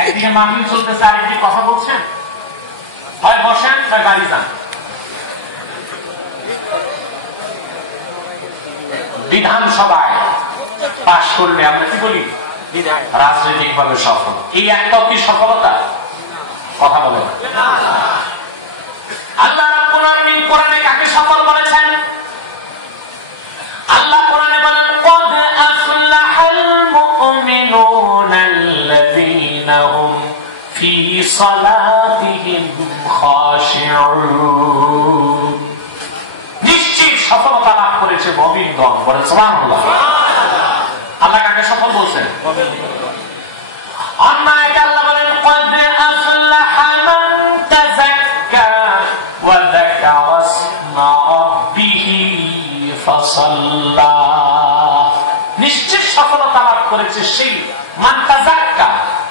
একদিকে মাহফিল চলতেছে, আরেকদিকে কথা বলছেন। হয় বসেন, হয় বাড়ি যান। বিধানসভায় পাশ করলে আমরা কি বলি? রাজনৈতিক ভাবে সফল। এই একটাও কি সফলতা? কথা বলেন। আল্লাহ রাব্বুল আলামিন কোরআনে কাকে সফল বলেছেন? আল্লাহ কোরআনে বলেন, ক্বাদ আফলাহাল মুমিনুনাল্লাযীনা হুম ফি সালাতিহিম খাশিউন। নিশ্চিত সফলতা লাভ করেছে মুমিনগণ। বলেন সুবহানাল্লাহ। আল্লাহ কাকে সফল বলছেন? অন্যায় আল্লাহ বলেন, ক্বাদ আফলাহা মান তাযাক্কা ওয়া যাকারা ইসমা রাব্বিহি ফাসাল্লা। নিশ্চিত সফলতা লাভ করেছে সেই মান তাযাক্কা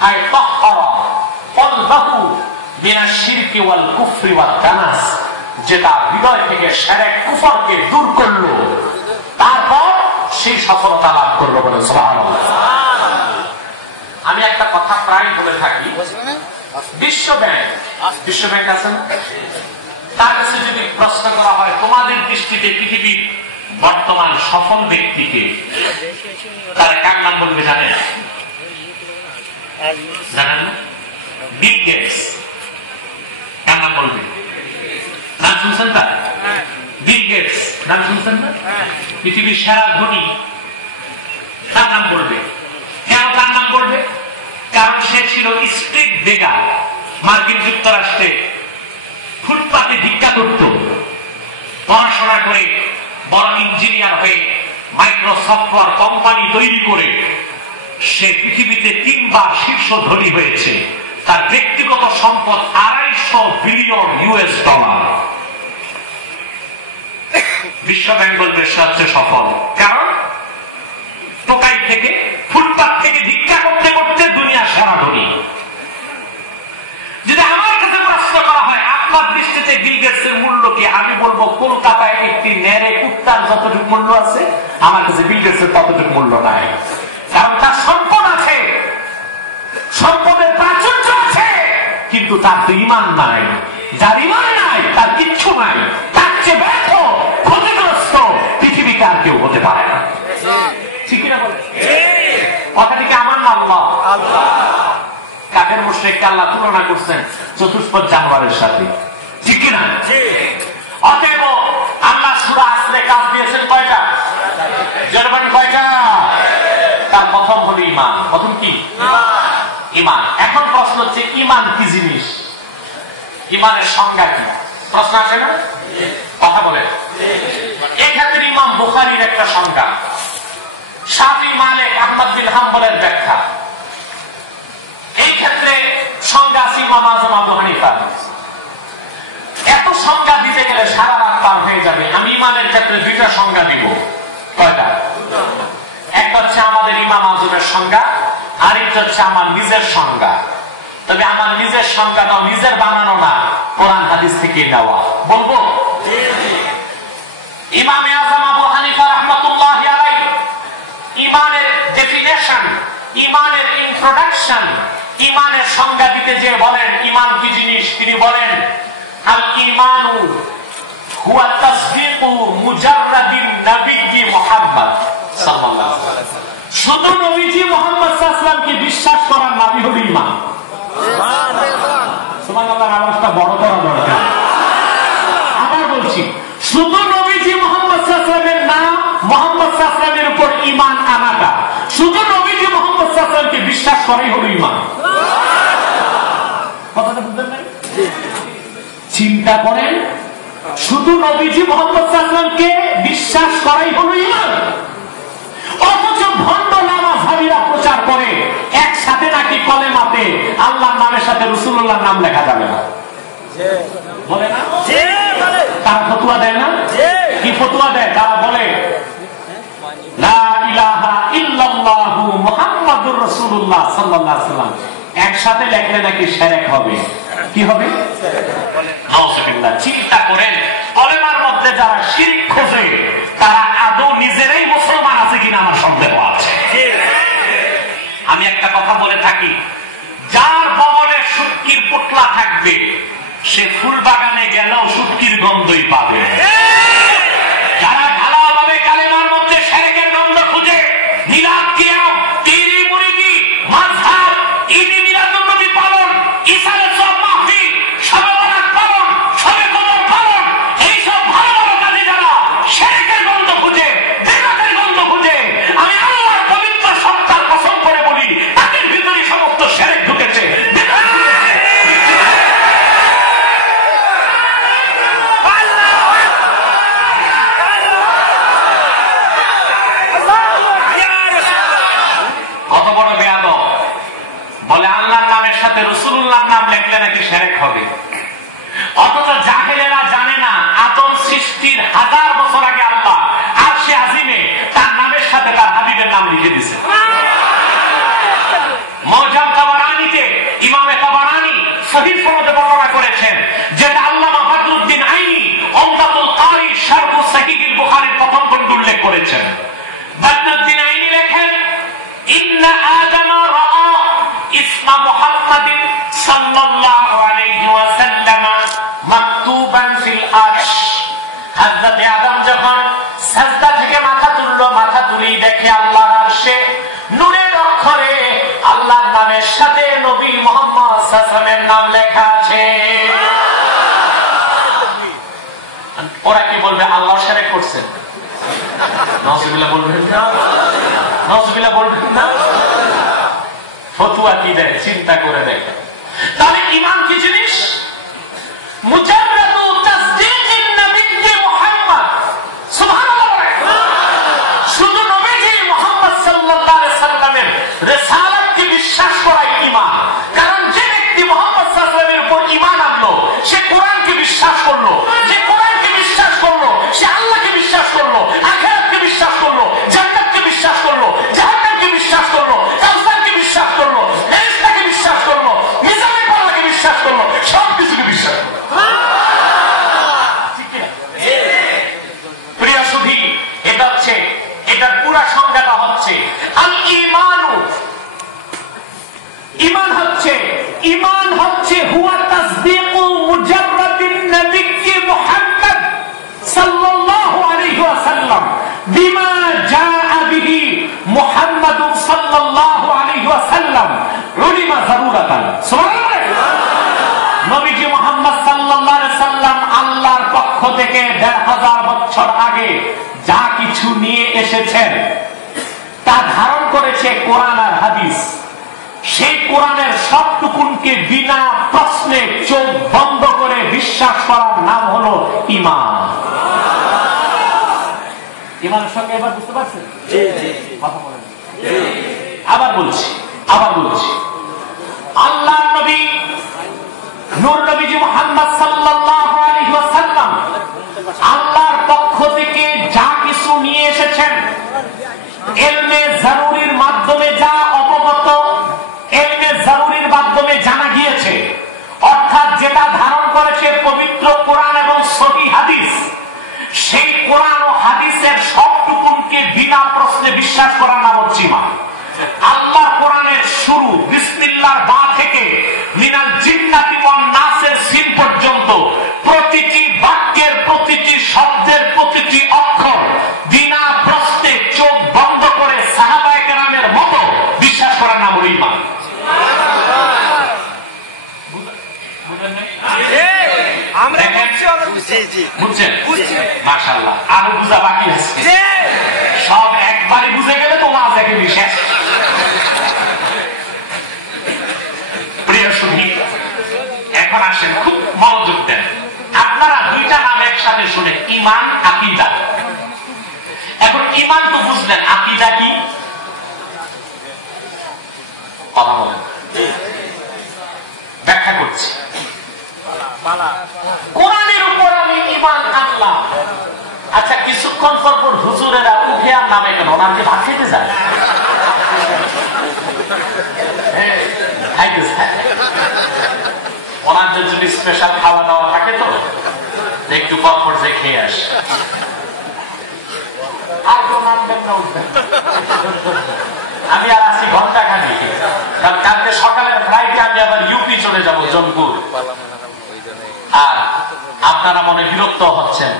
আই তাহহারা কলবাহু মিনাশ শিরকি ওয়াল কুফরি ওয়াত তানাস, যেটা হৃদয় থেকে শিরক কুফরকে দূর করলো, তারপর সেই সফলতা লাভ করলো। বলে সুবহানাল্লাহ। আমি একটা কথা প্রায় বলে থাকি, বিশ্ব ব্যাংক আছে না, তার কাছে যদি প্রশ্ন করা হয় তোমাদের দৃষ্টিতে পৃথিবীর বর্তমান সফল ব্যক্তিকে, তারা কার নাম বলবে জানেন? জানেন না? Bill Gates. কার নাম বলবে? নাম শুনছেন? তার বিল গেটস নাম শুনছেন না? পৃথিবীর সেরা ধনী, তার নাম বলবে। কেন তার নাম বলবে? কারণ সে ছিল স্ট্রিট বেগার। মার্কিন যুক্তরাষ্ট্রে ফুটপাতে ভিক্ষা করত, পড়াশোনা করে বড় ইঞ্জিনিয়ার হয়ে মাইক্রোসফটওয়্যার কোম্পানি তৈরি করে সে পৃথিবীতে 3 বার শীর্ষ ধনী হয়েছে। তার ব্যক্তিগত সম্পদ $250 বিলিয়ন। বিশ্ব ব্যাংক বলবে সে হচ্ছে সফল। কারণ টোকাই থেকে, ফুটপাত থেকে ভিক্ষা করতে করতে দুনিয়া সেরা ধনী। যদি আমার কাছে প্রশ্ন করা হয় আপনার দৃষ্টিতে বিল গেটসের মূল্য কি, আমি বলবো কলকাতায় একটি নেড়ে কুত্তার যতটুকু মূল্য আছে আমার কাছে বিল গেটসের ততটুকু মূল্য নাই। কারণ তার সম্পদ আছে, সম্পদের প্রাচুর্য আছে, কিন্তু তার তো ইমান নাই। যার ইমান নাই তার কিচ্ছু নাই। তার চেয়ে ব্যর্থ, ক্ষতিগ্রস্ত পৃথিবীতে আর কেউ হতে পারে না। ঠিক না বলে? কথাটিকে আমার নাম আল্লাহ। কাফের মুশরিককে আল্লাহ তুলনা করছেন চতুষ্পদ জানোয়ারের সাথে। ঠিক কিনা? অতএব আল্লাহ সূরা আসরে কাজ দিয়েছেন কয়টা? জনগণ কয়টা? তার প্রথম হলো ঈমান। প্রথম কি? ঈমান। এখন প্রশ্ন হচ্ছে ঈমান কি জিনিস? ঈমানের সংজ্ঞা কি? প্রশ্ন আসে না? কথা বলে। এই ক্ষেত্রে ইমাম বুখারীর একটা সংজ্ঞা, শাফি, মালিক, আহমদ বিন হাম্বলের ব্যাখ্যা। ইমাম আযম আবু হানিফা। এত সংজ্ঞা দিতে গেলে সারা রাত পার হয়ে যাবে। আমি ইমানের ক্ষেত্রে দুইটা সংজ্ঞা দিব। কয়টা? একটা হচ্ছে আমাদের ইমাম আযমের সংজ্ঞা, আরেকটা হচ্ছে আমার নিজের সংজ্ঞা। তবে আমার নিজের সংজ্ঞাটাও নিজের বানানো না, কোরআন হাদিস থেকে নেওয়া। বলবো? ইমাম আযম আবু হানিফা রাহমাতুল্লাহি আলাইহি ইমানের ডেফিনেশন, ইমানের ইন্ট্রোডাকশন, ইমানের সংজ্ঞা দিতে যে বলেন ইমান কি জিনিস, তিনি বলেন আল ঈমানু হুয়া তাসদীকু মুজাররাদিন নবী মুহাম্মদ সাল্লাল্লাহু আলাইহি ওয়াসাল্লাম। শুধু নবীজি মুহাম্মদ সাল্লাল্লাহু আলাইহি ওয়াসাল্লামকে বিশ্বাস করার নামই হলো ঈমান। সুবহানাল্লাহ। সুবহানাল্লাহর আওয়াজটা বড় করা দরকার। আবার বলছি, শুধু নবীজি মুহাম্মদ সাল্লাল্লাহু আলাইহি ওয়াসাল্লামের নাম, মুহাম্মদ সাল্লাল্লাহু আলাইহি ওয়াসাল্লামের উপর ঈমান আনাটা, শুধু নবীজি মুহাম্মদ সাল্লাল্লাহু আলাইহি ওয়াসাল্লামকে বিশ্বাস করাই হলো ঈমান। কথাটা বুঝলেন না? চিন্তা করেন, শুধু নবীজি মুহাম্মদ সাল্লাল্লাহু আলাইহি ওয়াসাল্লামকে বিশ্বাস করাই হলো ঈমান। অথচ ভণ্ড নামাজহারীরা প্রচার করে একসাথে নাকি কলেমাতে আল্লাহর নামের সাথে রাসূলুল্লাহর নাম লেখা যাবে না। বলে না? তারা ফতোয়া দেয় না? কি ফতোয়া দেয়? তারা বলে লা ইলাহা ইল্লাল্লাহু মুহাম্মাদুর রাসূলুল্লাহ সাল্লাল্লাহু আলাইহি ওয়াসাল্লাম একসাথে লেখলে নাকি শিরক হবে। কি হবে? নাউযুবিল্লাহ। চিন্তা করেন, কলেমার মধ্যে যারা শিরক খোঁজে তারা আদৌ নিজেরাই মুসলমান আছে কিনা আমার সন্দেহ আছে। আমি একটা কথা বলে থাকি, যার বগলে শুটকির পুতলা থাকবে সে ফুল বাগানে গেলেও শুটকির গন্ধই পাবে। যারা ঢালাওভাবে কালেমার মধ্যে শিরকের গন্ধ খুঁজে মিলাদ কিয়াম, তিরি মুরিদি, মাযহাব, ঈদ মিলাদুন নবী পালন, ইসালের সব মাহফিল, শবে বরাত পালন, শবে কদর পালন, এইসব ভালো ভালো কাজে যারা শিরকের গন্ধ খুঁজে, বিদআতের গন্ধ খুঁজে, আমি আল্লাহর পবিত্র সত্তার কসম করে বলি তাদের ভিতরে সমস্ত শিরক ঢুকেছে, বিদআত ঢুকেছে। কত বড় বেয়াদব! বলে আল্লাহর নামের সাথে রাসূলুল্লাহর নাম লিখলে নাকি শিরক হবে। অথচ জাহেলেরা জানে না আদম সৃষ্টির 1000 বছর আগে আল্লাহ আরশে আজিমে তার নামের সাথে তার হাবিবের নাম লিখে দিয়েছে। মুআজ্জাম তাবারানীতে ইমামে তাবারানী সহিহ সনদে বর্ণনা করেছেন, যেটা আল্লামা বদরুদ্দিন আইনি উমদাতুল কারি শারহ সহিহুল বুখারীর প্রথম খণ্ডে উল্লেখ করেছেন। বদরুদ্দিন আইনি লেখেন, ইন্না আদামা রাআ ইসমা মুহাম্মাদিন সাল্লাল্লাহু আলাইহি ওয়াসাল্লাম মাকতুবান ফিল আরশ। হযরত আদম যখন সাজদা থেকে মাথা তুললো, মাথা তুলেই দেখে আল্লাহর আরশে নূরের অক্ষরে আল্লাহর নামের সাথে নবী মুহাম্মদ সাল্লাল্লাহু আলাইহি ওয়াসাল্লামের নাম লেখা আছে। ওরা কি বলবে? আল্লাহ শিরক করছেন। নাউযুবিল্লাহ বলবেন না? নাউযুবিল্লাহ বলবেন না? ফতোয়া কি দেয় চিন্তা করে দেখেন। তাহলে ঈমান কি জিনিস? মুজাররাদু তাসদীকিন নবী মুহাম্মদ। সুবহানাল্লাহ। শুধু নবীজি মুহাম্মদ সাল্লাল্লাহু আলাইহি ওয়াসাল্লামের রিসালাতকে বিশ্বাস করাই ঈমান। কারণ যে ব্যক্তি মুহাম্মদ সাল্লাল্লাহু আলাইহি ওয়াসাল্লামের উপর ঈমান আনলো, সে কোরআনকে বিশ্বাস করলো, যে কোরআনকে বিশ্বাস করলো সে আল্লাহকে বিশ্বাস করলো, আখিরাতকে বিশ্বাস করলো, জান্নাতকে বিশ্বাস করলো, জাহান্নামকে বিশ্বাস করলো, কাউসারকে বিশ্বাস করলো, ফেরেশতাকে বিশ্বাস করলো, মিজানের পাল্লাকে বিশ্বাস করলো, সব কিছুকে বিশ্বাস করলো। ঠিক না? প্রিয় সুধী, এটা হচ্ছে, এটার পুরা সংজ্ঞাটা হচ্ছে আল ঈমানু। ঈমান হচ্ছে হুয়া তাসদীকু মুজাররাদিন নবী মুহাম্মদ সাল্লাল্লাহু আলাইহি ওয়াসাল্লাম বিমা জাআ বিহি মুহাম্মাদুন সাল্লাল্লাহু আলাইহি ওয়াসাল্লাম উলিমা যারুরাতান। সুবহানাল্লাহ। নবীজি মুহাম্মদ সাল্লাল্লাহু আলাইহি ওয়াসাল্লাম আল্লাহর পক্ষ থেকে ১৫০০ বছর আগে যা কিছু নিয়ে এসেছেন তা ধারণ করেছে কোরআন আর হাদিস। সেই কোরআনের সবটুকুনকে বিনা প্রশ্নে চোখ বন্ধ করে বিশ্বাস করার নাম হলো ঈমান। ঈমানের সঙ্গে এবার বুঝতে পারছেন? কথা বলেন। আবার বলছি, আল্লাহর নবী নূর নবীজি মুহাম্মদ সাল্লাল্লাহু আলাইহি ওয়াসাল্লাম আল্লাহর পক্ষ থেকে যা কিছু নিয়ে এসেছেন, ইলমে জরুরির মাধ্যমে যা অবগত, ইলমে জরুরির মাধ্যমে জানা গিয়েছে, অর্থাৎ যেটা ধারণ করেছে পবিত্র কোরআন এবং সহিহ হাদিস, সেই কোরআন ও হাদিসের সবটুকুনকে বিনা প্রশ্নে বিশ্বাস করার নাম হচ্ছে ঈমান। আল্লাহর কোরআনের শুরু বিসমিল্লাহর বা থেকে মিনাল জিন্নাতি ওয়ান নাসের সিন পর্যন্ত প্রতিটি বাক্যের, প্রতিটি শব্দের, প্রতিটি অক্ষর বিনা প্রশ্নে চোখ বন্ধ করে সাহাবায়ে কেরামের মতো বিশ্বাস করার নাম হলো ঈমান। বুঝছেন? মাশাআল্লাহ, আরো বুঝা বাকি আছে। সব একবারে বুঝে গেলে তো ওয়াজ একেবারে শেষ। প্রিয় সুধী, এখন আসেন, খুব মনোযোগ দেন। আপনারা দুইটা নাম একসাথে শুনে, ঈমান, আকীদা। এখন ঈমান তো বুঝলেন, আকীদা কি? কথা বলেন, ব্যাখ্যা করছি। কোরআনের উপর আমি ঈমান আনলাম। আচ্ছা, কিছুক্ষণ পর পর হুজুরেরা উঠে আর নামে কেন? ওনাকে ভাত খেতে যায়, ওনার যদি স্পেশাল খাওয়া দাওয়া থাকে তো একটু পর পর যে খেয়ে আসে। আমি আর আছি ঘন্টা খানি, কারণ কালকে সকালের ফ্লাইটে আমি আবার ইউপি চলে যাব, জোনপুর। আর আপনারা মনে বিরক্ত হচ্ছেন,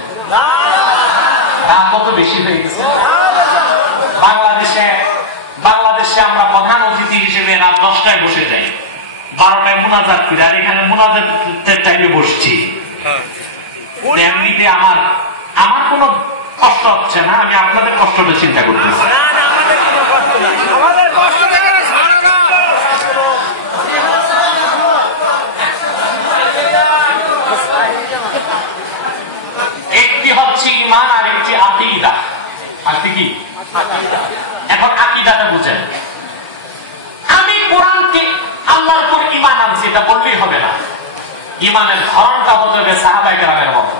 দাম কত বেশি হয়ে গেছে। বাংলাদেশে আমরা প্রধান অতিথি হিসেবে রাত 10টায় বসে যাই, 12টায় মুনাজাত করি, আর এখানে মুনাজাতের টাইমে বসছি। এমনিতে আমার কোনো কষ্ট হচ্ছে না, আমি আপনাদের কষ্টটা চিন্তা করতেছি। একটি হচ্ছে ঈমান আর একটি আকীদা। আজকে কি? এখন আকীদাটা বুঝেন। আমি কোরআনকে আল্লাহর উপর ঈমান আনছি, এটা বললেই হবে না। ঈমানের ধরনটা হতে হবে সাহাবায়ে কেরামের মতো।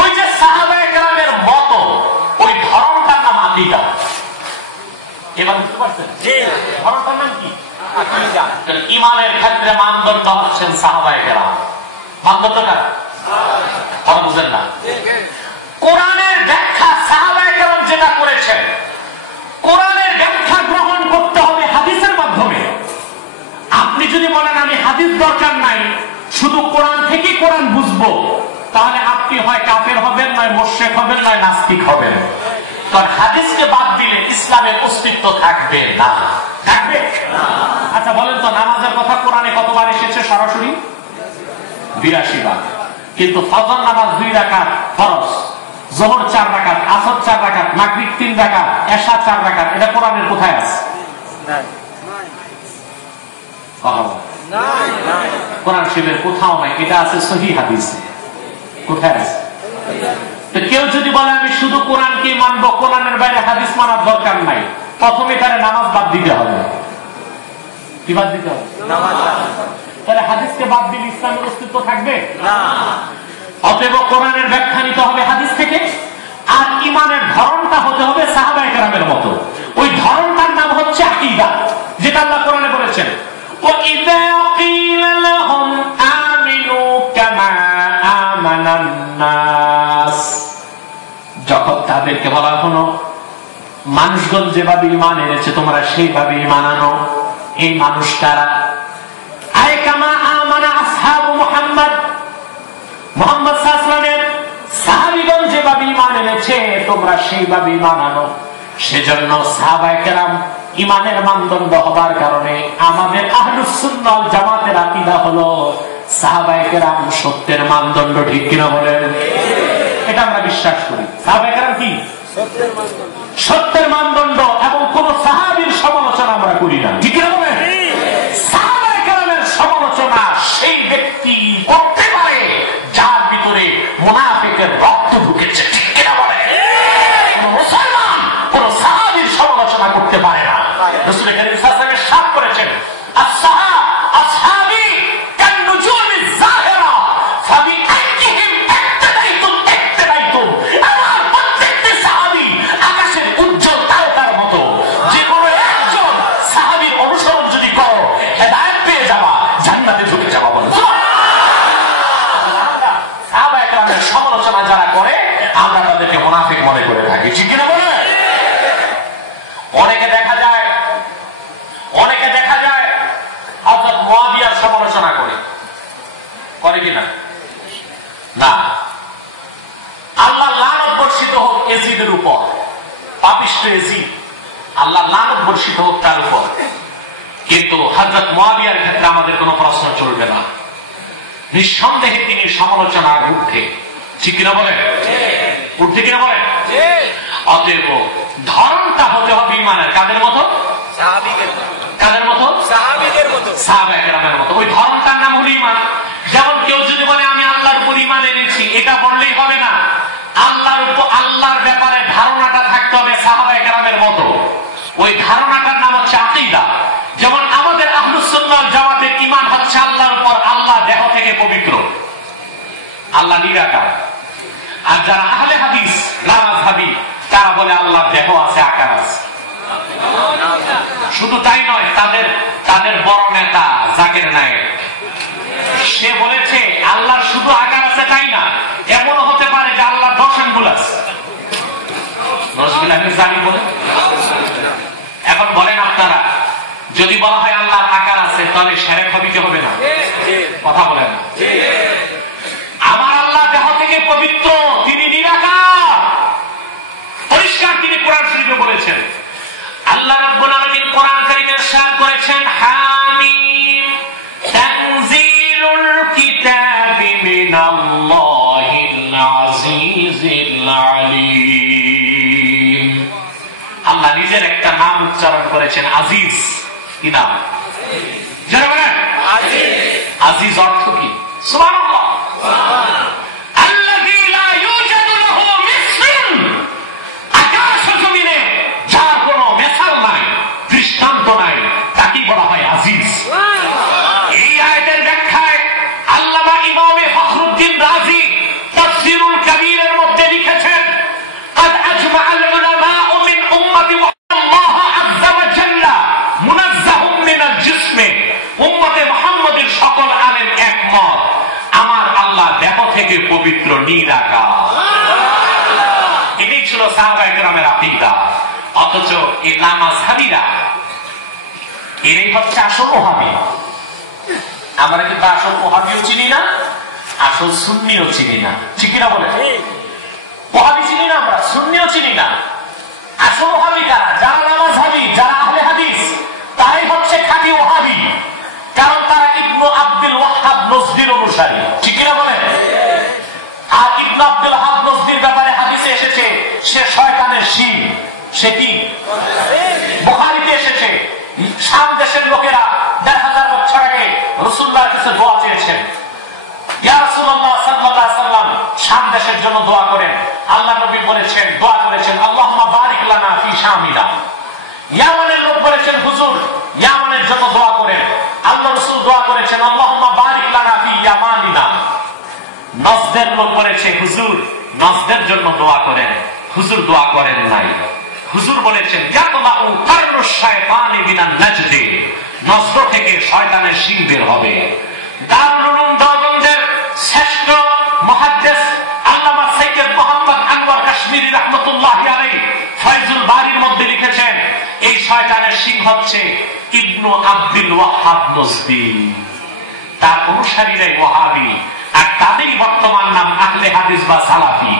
ওই যে সাহাবায়ে কেরামের মতো, ওই ধরনটার নাম আকীদা। এবার বুঝতে পারছেন? ধরনটার নাম কি? আকীদা। ঈমানের ক্ষেত্রে মানদণ্ড হচ্ছেন সাহাবায়ে কেরাম। মানদণ্ডটা কথা বুঝেন না? কোরআনের ব্যাখ্যা সাহাবায়ে কেরাম যেটা করেছেন, কোরআনের ব্যাখ্যা গ্রহণ করতে হবে হাদিসের মাধ্যমে। আপনি যদি বলেন আমি হাদিস দরকার নাই, শুধু কোরআন থেকে কোরআন বুঝবো, তাহলে আপনি হয় কাফের হবেন, নয় মুশরিক হবেন, নয় নাস্তিক হবেন। কারণ হাদিসকে বাদ দিলে ইসলামের অস্তিত্ব থাকবে না। থাকবে? আচ্ছা বলেন তো, নামাজের কথা কোরআনে কতবার এসেছে সরাসরি? 82 বার। কিন্তু ফজর নামাজ 2 রাকাত ফরজ, যোহর 4 রাকাত, আসর 4 রাকাত, মাগরিব 3 রাকাত, এশা 4 রাকাত, এটা কোরআনের কোথায় আছে? কোরআন শরীফের কোথাও নাই, এটা আছে সহিহ হাদিসে। কোথায় আছে? তো কেউ যদি বলে আমি শুধু কোরআনকে মানবো, কোরআনের বাইরে হাদিস মানার দরকার নাই, প্রথমে তার নামাজ বাদ দিতে হবে। কি বাদ দিতে হবে? নামাজ। তাহলে হাদিসকে বাদ দিলে ইসলামের অস্তিত্ব থাকবে না। অতএব কোরআনের ব্যাখ্যা নিতে হবে হাদিস থেকে, আর ঈমানের ধরনটা হতে হবে সাহাবায়ে কেরামের মতো। ওই ধরনটার নাম হচ্ছে আকীদা, যেটা আল্লাহ কোরআনে বলেছেন, وَإِذَا قِيلَ لَهُمْ آمِنُوا كَمَا آمَنَ النَّاسُ, যখন তাদেরকে বলা হলো মানুষগণ যেভাবে ঈমান এনেছে তোমরা সেইভাবে ঈমান আনো, এই মানুষ কারা? আয় কামা আমানা আসহাবু মুহাম্মদ, মুহাম্মদ সাল্লাল্লাহু আলাইহি ওয়াসাল্লামের সাহাবীগণ যেভাবে ঈমান এনেছে তোমরা সেইভাবে ঈমান আনো। সেজন্য সাহাবায়ে কেরাম ঈমানের মানদণ্ড হবার কারণে আমাদের আহলুস সুন্নাহ ওয়াল জামাতের আকীদা হলো সাহাবায়ে কেরাম সত্যের মানদণ্ড। ঠিক কিনা বলেন? এটা আমরা বিশ্বাস করি। সাহাবায়ে কেরাম কি? সত্যের মানদণ্ড, এবং কোন সাহাবীর সমালোচনা আমরা করি না। ঠিক কিনা বলেন? সাহাবায়ে কেরামের সমালোচনা সেই ব্যক্তি করতে পারে যার ভিতরে মুনাফিকের রক্ত ঢুকেছে। ঠিক কিনা বলেন? মুসলমান কোন সাহাবীর সমালোচনা করতে পারে না। রাসূল কারীম সাল্লাল্লাহু আলাইহি ওয়াসাল্লাম সাফ করেছেন, আসহাবী বর্ষিত হোক এজিদের উপর, পাপিষ্ঠ এজিদ, আল্লাহ লানত বর্ষিত হোক তার উপর। কিন্তু হযরত মুআবিয়ার ক্ষেত্রে আমাদের কোনো প্রশ্ন চলবে না, নিঃসন্দেহে তিনি সমালোচনার ঊর্ধ্বে। ঠিক কিনা বলেন? ঊর্ধ্বে কিনা বলেন? অতএব ধরনটা হতে হবে ইমানের কাদের মতো? কাদের মতো? সাহাবায়ে কেরামের মতো। ওই ধরনটার নাম হলো ইমান। যেমন কেউ যদি বলে আমি আল্লাহর উপর ইমান এনেছি, এটা বললেই হবে না। আল্লাহর উপর, আল্লাহর ব্যাপারে ধারণাটা থাকতে হবে সাহাবায়ে কেরামের মতো। ওই ধারণাটার নাম হচ্ছে আকীদা। যেমন আমাদের আহলুস সুন্নাহ ওয়াল জামাতের ঈমান হচ্ছে আল্লাহর উপর আল্লাহ দেহ থেকে পবিত্র, আল্লাহ নিরাকার। আর যারা আহলে হাদিস লামাযহাবী তারা বলে আল্লাহর দেহ আছে, আকার আছে। শুধু তাই নয়, তাদের বড় নেতা জাকির নায়েক সে বলেছে আল্লাহর শুধু আকার আছে তাই না, এমনও হতে পারে যে আল্লাহর 10 আঙ্গুল আছে। এখন বলেন আপনারা, যদি বলা হয় আল্লাহর আকার আছে তাহলে শিরক হবে কি হবে না? কথা বলেন। আমার আল্লাহ দেহ থেকে পবিত্র, তিনি নিরাকার, পরিষ্কার তিনি কোরআন শরীফে বলেছেন। আল্লাহ রাব্বুল আলামিন কোরআন কারীমে ইরশাদ করেছেন হামিম তানজিলুল কিতাবি মিনাল্লাহিল আজিজিল আলীম। আল্লাহ নিজের একটা নাম উচ্চারণ করেছেন আজিজ। কি নাম? যারা বলেন আজিজ। আজিজ অর্থ কি? সুবহানাল্লাহ। আল্লাযী লা ইউজাদু লাহু মিসলুন, আকাশ জমিনে যার কোনো মেসাল নাই, দৃষ্টান্ত নাই, তাকে বলা হয় আজিজ। এই আয়াতের ব্যাখ্যায় আল্লামা ইমামে ফখরুদ্দিন রাজি তাফসীরুল কবীরের মধ্যে লিখেছেন قد اجمع العلماء من امه الله عز وجل منزه من الجسم। উম্মতে মুহাম্মাদের সকল আলেম একমত, আমার আল্লাহ দেহ থেকে পবিত্র, নিরাকার। এটাই ছিল সাহাবায়ে কেরামের আকীদা। অথচ এই লামাযহাবীরা এরাই হচ্ছে আসল ওহাবী। আমরা কিন্তু আসল ওহাবীও চিনি না, আসল সুন্নিও চিনি না। ঠিক কিনা বলে? ওহাবী চিনি না আমরা, সুন্নিও চিনি না। আসল ওহাবী কারা? যারা লামাযহাবী, যারা আহলে হাদিস, তারাই হচ্ছে খাঁটি ওহাবী। কারণ তারা ইবনু আব্দুল ওয়াহ্হাব নজদির অনুসারী। ঠিক কিনা বলে? আর ইবনু আব্দুল ওয়াহ্হাব নজদির ব্যাপারে হাদিসে এসেছে সে শয়তানের শিং। সে কি? বুখারীতে এসেছে শাম দেশের লোকেরা ১৫০০ বছর আগে রাসূলুল্লাহর কাছে দোয়া চেয়েছেন, ইয়া রাসূলুল্লাহ সাল্লাল্লাহু আলাইহি ওয়াসাল্লাম শাম দেশের জন্য দোয়া করেন। আল্লাহ নবী বলেছেন, দোয়া করেছেন আল্লাহুম্মা বারিক লানা ফি শামিনা। ইয়ামানের লোক বলেছেন হুজুর ইয়ামানের জন্য দোয়া করেন। আল্লাহ রাসূল দোয়া করেছেন আল্লাহুম্মা বারিক লানা ফি ইয়ামানিনা। নজদের লোক বলেছে হুজুর নজদের জন্য দোয়া করেন। হুজুর দোয়া করেন নাই। হুজুর বলেছেন ইয়াতলাউ কারনুশ শায়তানি বিনান নাজদি, নজদ থেকে শয়তানের শিং বের হবে। দারুল উলুম দেওবন্দের শ্রেষ্ঠ মুহাদ্দিস আল্লামা সৈয়দ মুহাম্মদ আনওয়ার কাশ্মীরি রাহমাতুল্লাহি আলাইহি ফয়জুল বারীর মধ্যে লিখেছেন এই শয়তানের শিং হচ্ছে ইবনু আব্দুল ওয়াহ্হাব নজদি। তার অনুসারীরাই ওয়াহাবী, আর তাদেরই বর্তমান নাম আহলে হাদিস বা সালাফি।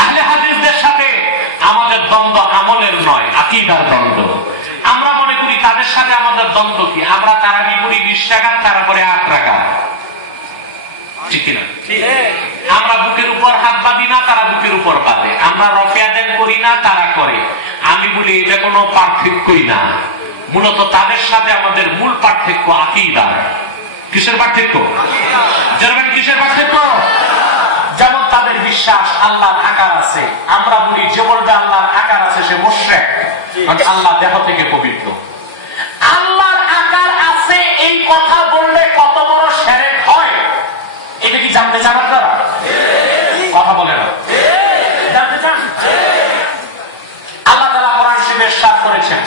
আহলে হাদিসদের সাথে আমাদের দ্বন্দ্ব আমলের নয়, আকীদার দ্বন্দ্ব। আমরা মনে করি তাদের সাথে আমাদের দ্বন্দ্ব কি? আমরা তারাবি পড়ি 20 রাকাত, তারা পড়ে 8 রাকাত। ঠিক না? আমরা বুকের উপর হাত বাঁধি না, তারা বুকের উপর বাঁধে। আমরা রফিয়া দেন করি না, তারা করে। আমি বলি এটা কোনো পার্থক্যই না। মূলত তাদের সাথে আমাদের মূল পার্থক্য আকীদা। কিসের পার্থক্য? জানেন কিসের পার্থক্য? যেমন তাদের বিশ্বাস আল্লাহর আকার আছে, আমরা বলি যে বলবে আল্লাহর আকার আছে সে মুশরিক, কারণ আল্লাহ দেহ থেকে পবিত্র। আল্লাহর আকার আছে এই কথা বললে কত বড় শিরক হয় এটা কি জানতে চান আপনারা? কথা বলে না, জানতে চান? আল্লাহ তাআলা কোরআন শরীফে ইরশাদ করেছেন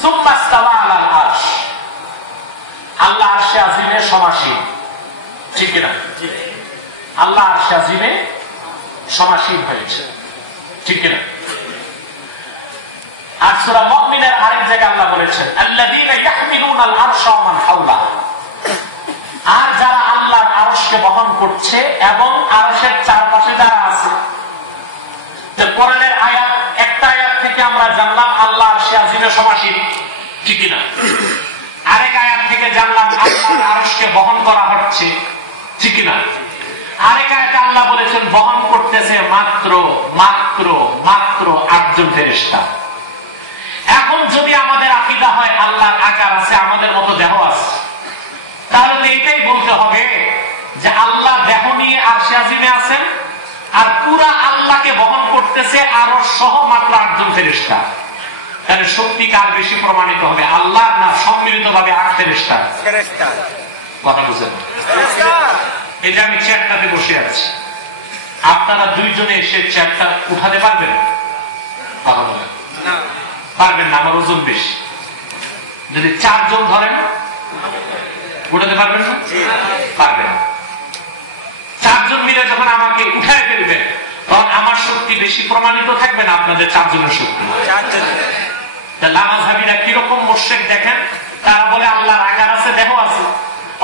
সুম্মা ইসতাওয়া আলাল আরশ, আল্লাহ আরশে আজিমে সমাসীন। ঠিক না? আল্লাহ আরশে আজিমে সমাসীন হয়েছে। ঠিক না? আর সূরা মুমিনের আরেক জায়গায় আল্লাহ বলেছেন আল্লাযীনা ইয়াহমিলুনাল আরশা ওয়া মান হাওলাহু, আর যারা আল্লাহর আরশকে বহন করছে এবং আরশের চারপাশে যারা আছে কোরআনের আয়াত, একটা আয়াত থেকে আমরা জানলাম আল্লাহ আরশে আজিমে সমাসীন, ঠিক না? আরেক আয়াত থেকে জানলাম আল্লাহর আরশকে বহন করা হচ্ছে, ঠিক না? আরেক আয়াতে আল্লাহ বলেছেন বহন করতেছে মাত্র মাত্র মাত্র 8 জন ফেরেশতা। এখন যদি আমাদের আকীদা হয় আল্লাহর আকার আছে, আমাদের মতো দেহ আছে, তাহলে তো এটাই বলতে হবে যে আল্লাহ দেহ নিয়ে আরশে আজিমে আছেন, আর পুরা আল্লাহকে বহন করতেছে আরশ সহ মাত্র 8 জন ফেরেশতা। তাহলে শক্তি কার বেশি প্রমাণিত হবে, আল্লাহ না সম্মিলিত ভাবে 8 ফেরেশতা? কথা বুঝেন? এই যে আমি চেয়ারটাতে বসে আছি, আপনারা 2 জনে এসে চেয়ারটা উঠাতে পারবেন? কথা বলেন। পারবেন না, আমার ওজন বেশি। যদি 4 জন ধরেন উঠাতে পারবেন না? পারবেন। 4 জন মিলে যখন আমাকে উঠায় ফেলবেন তখন আমার শক্তি বেশি প্রমাণিত থাকবে না আপনাদের 4 জনের শক্তি? লামাযহাবীরা কিরকম মুশরিক দেখেন, তারা বলে আল্লাহর আকার আছে, দেহ আছে,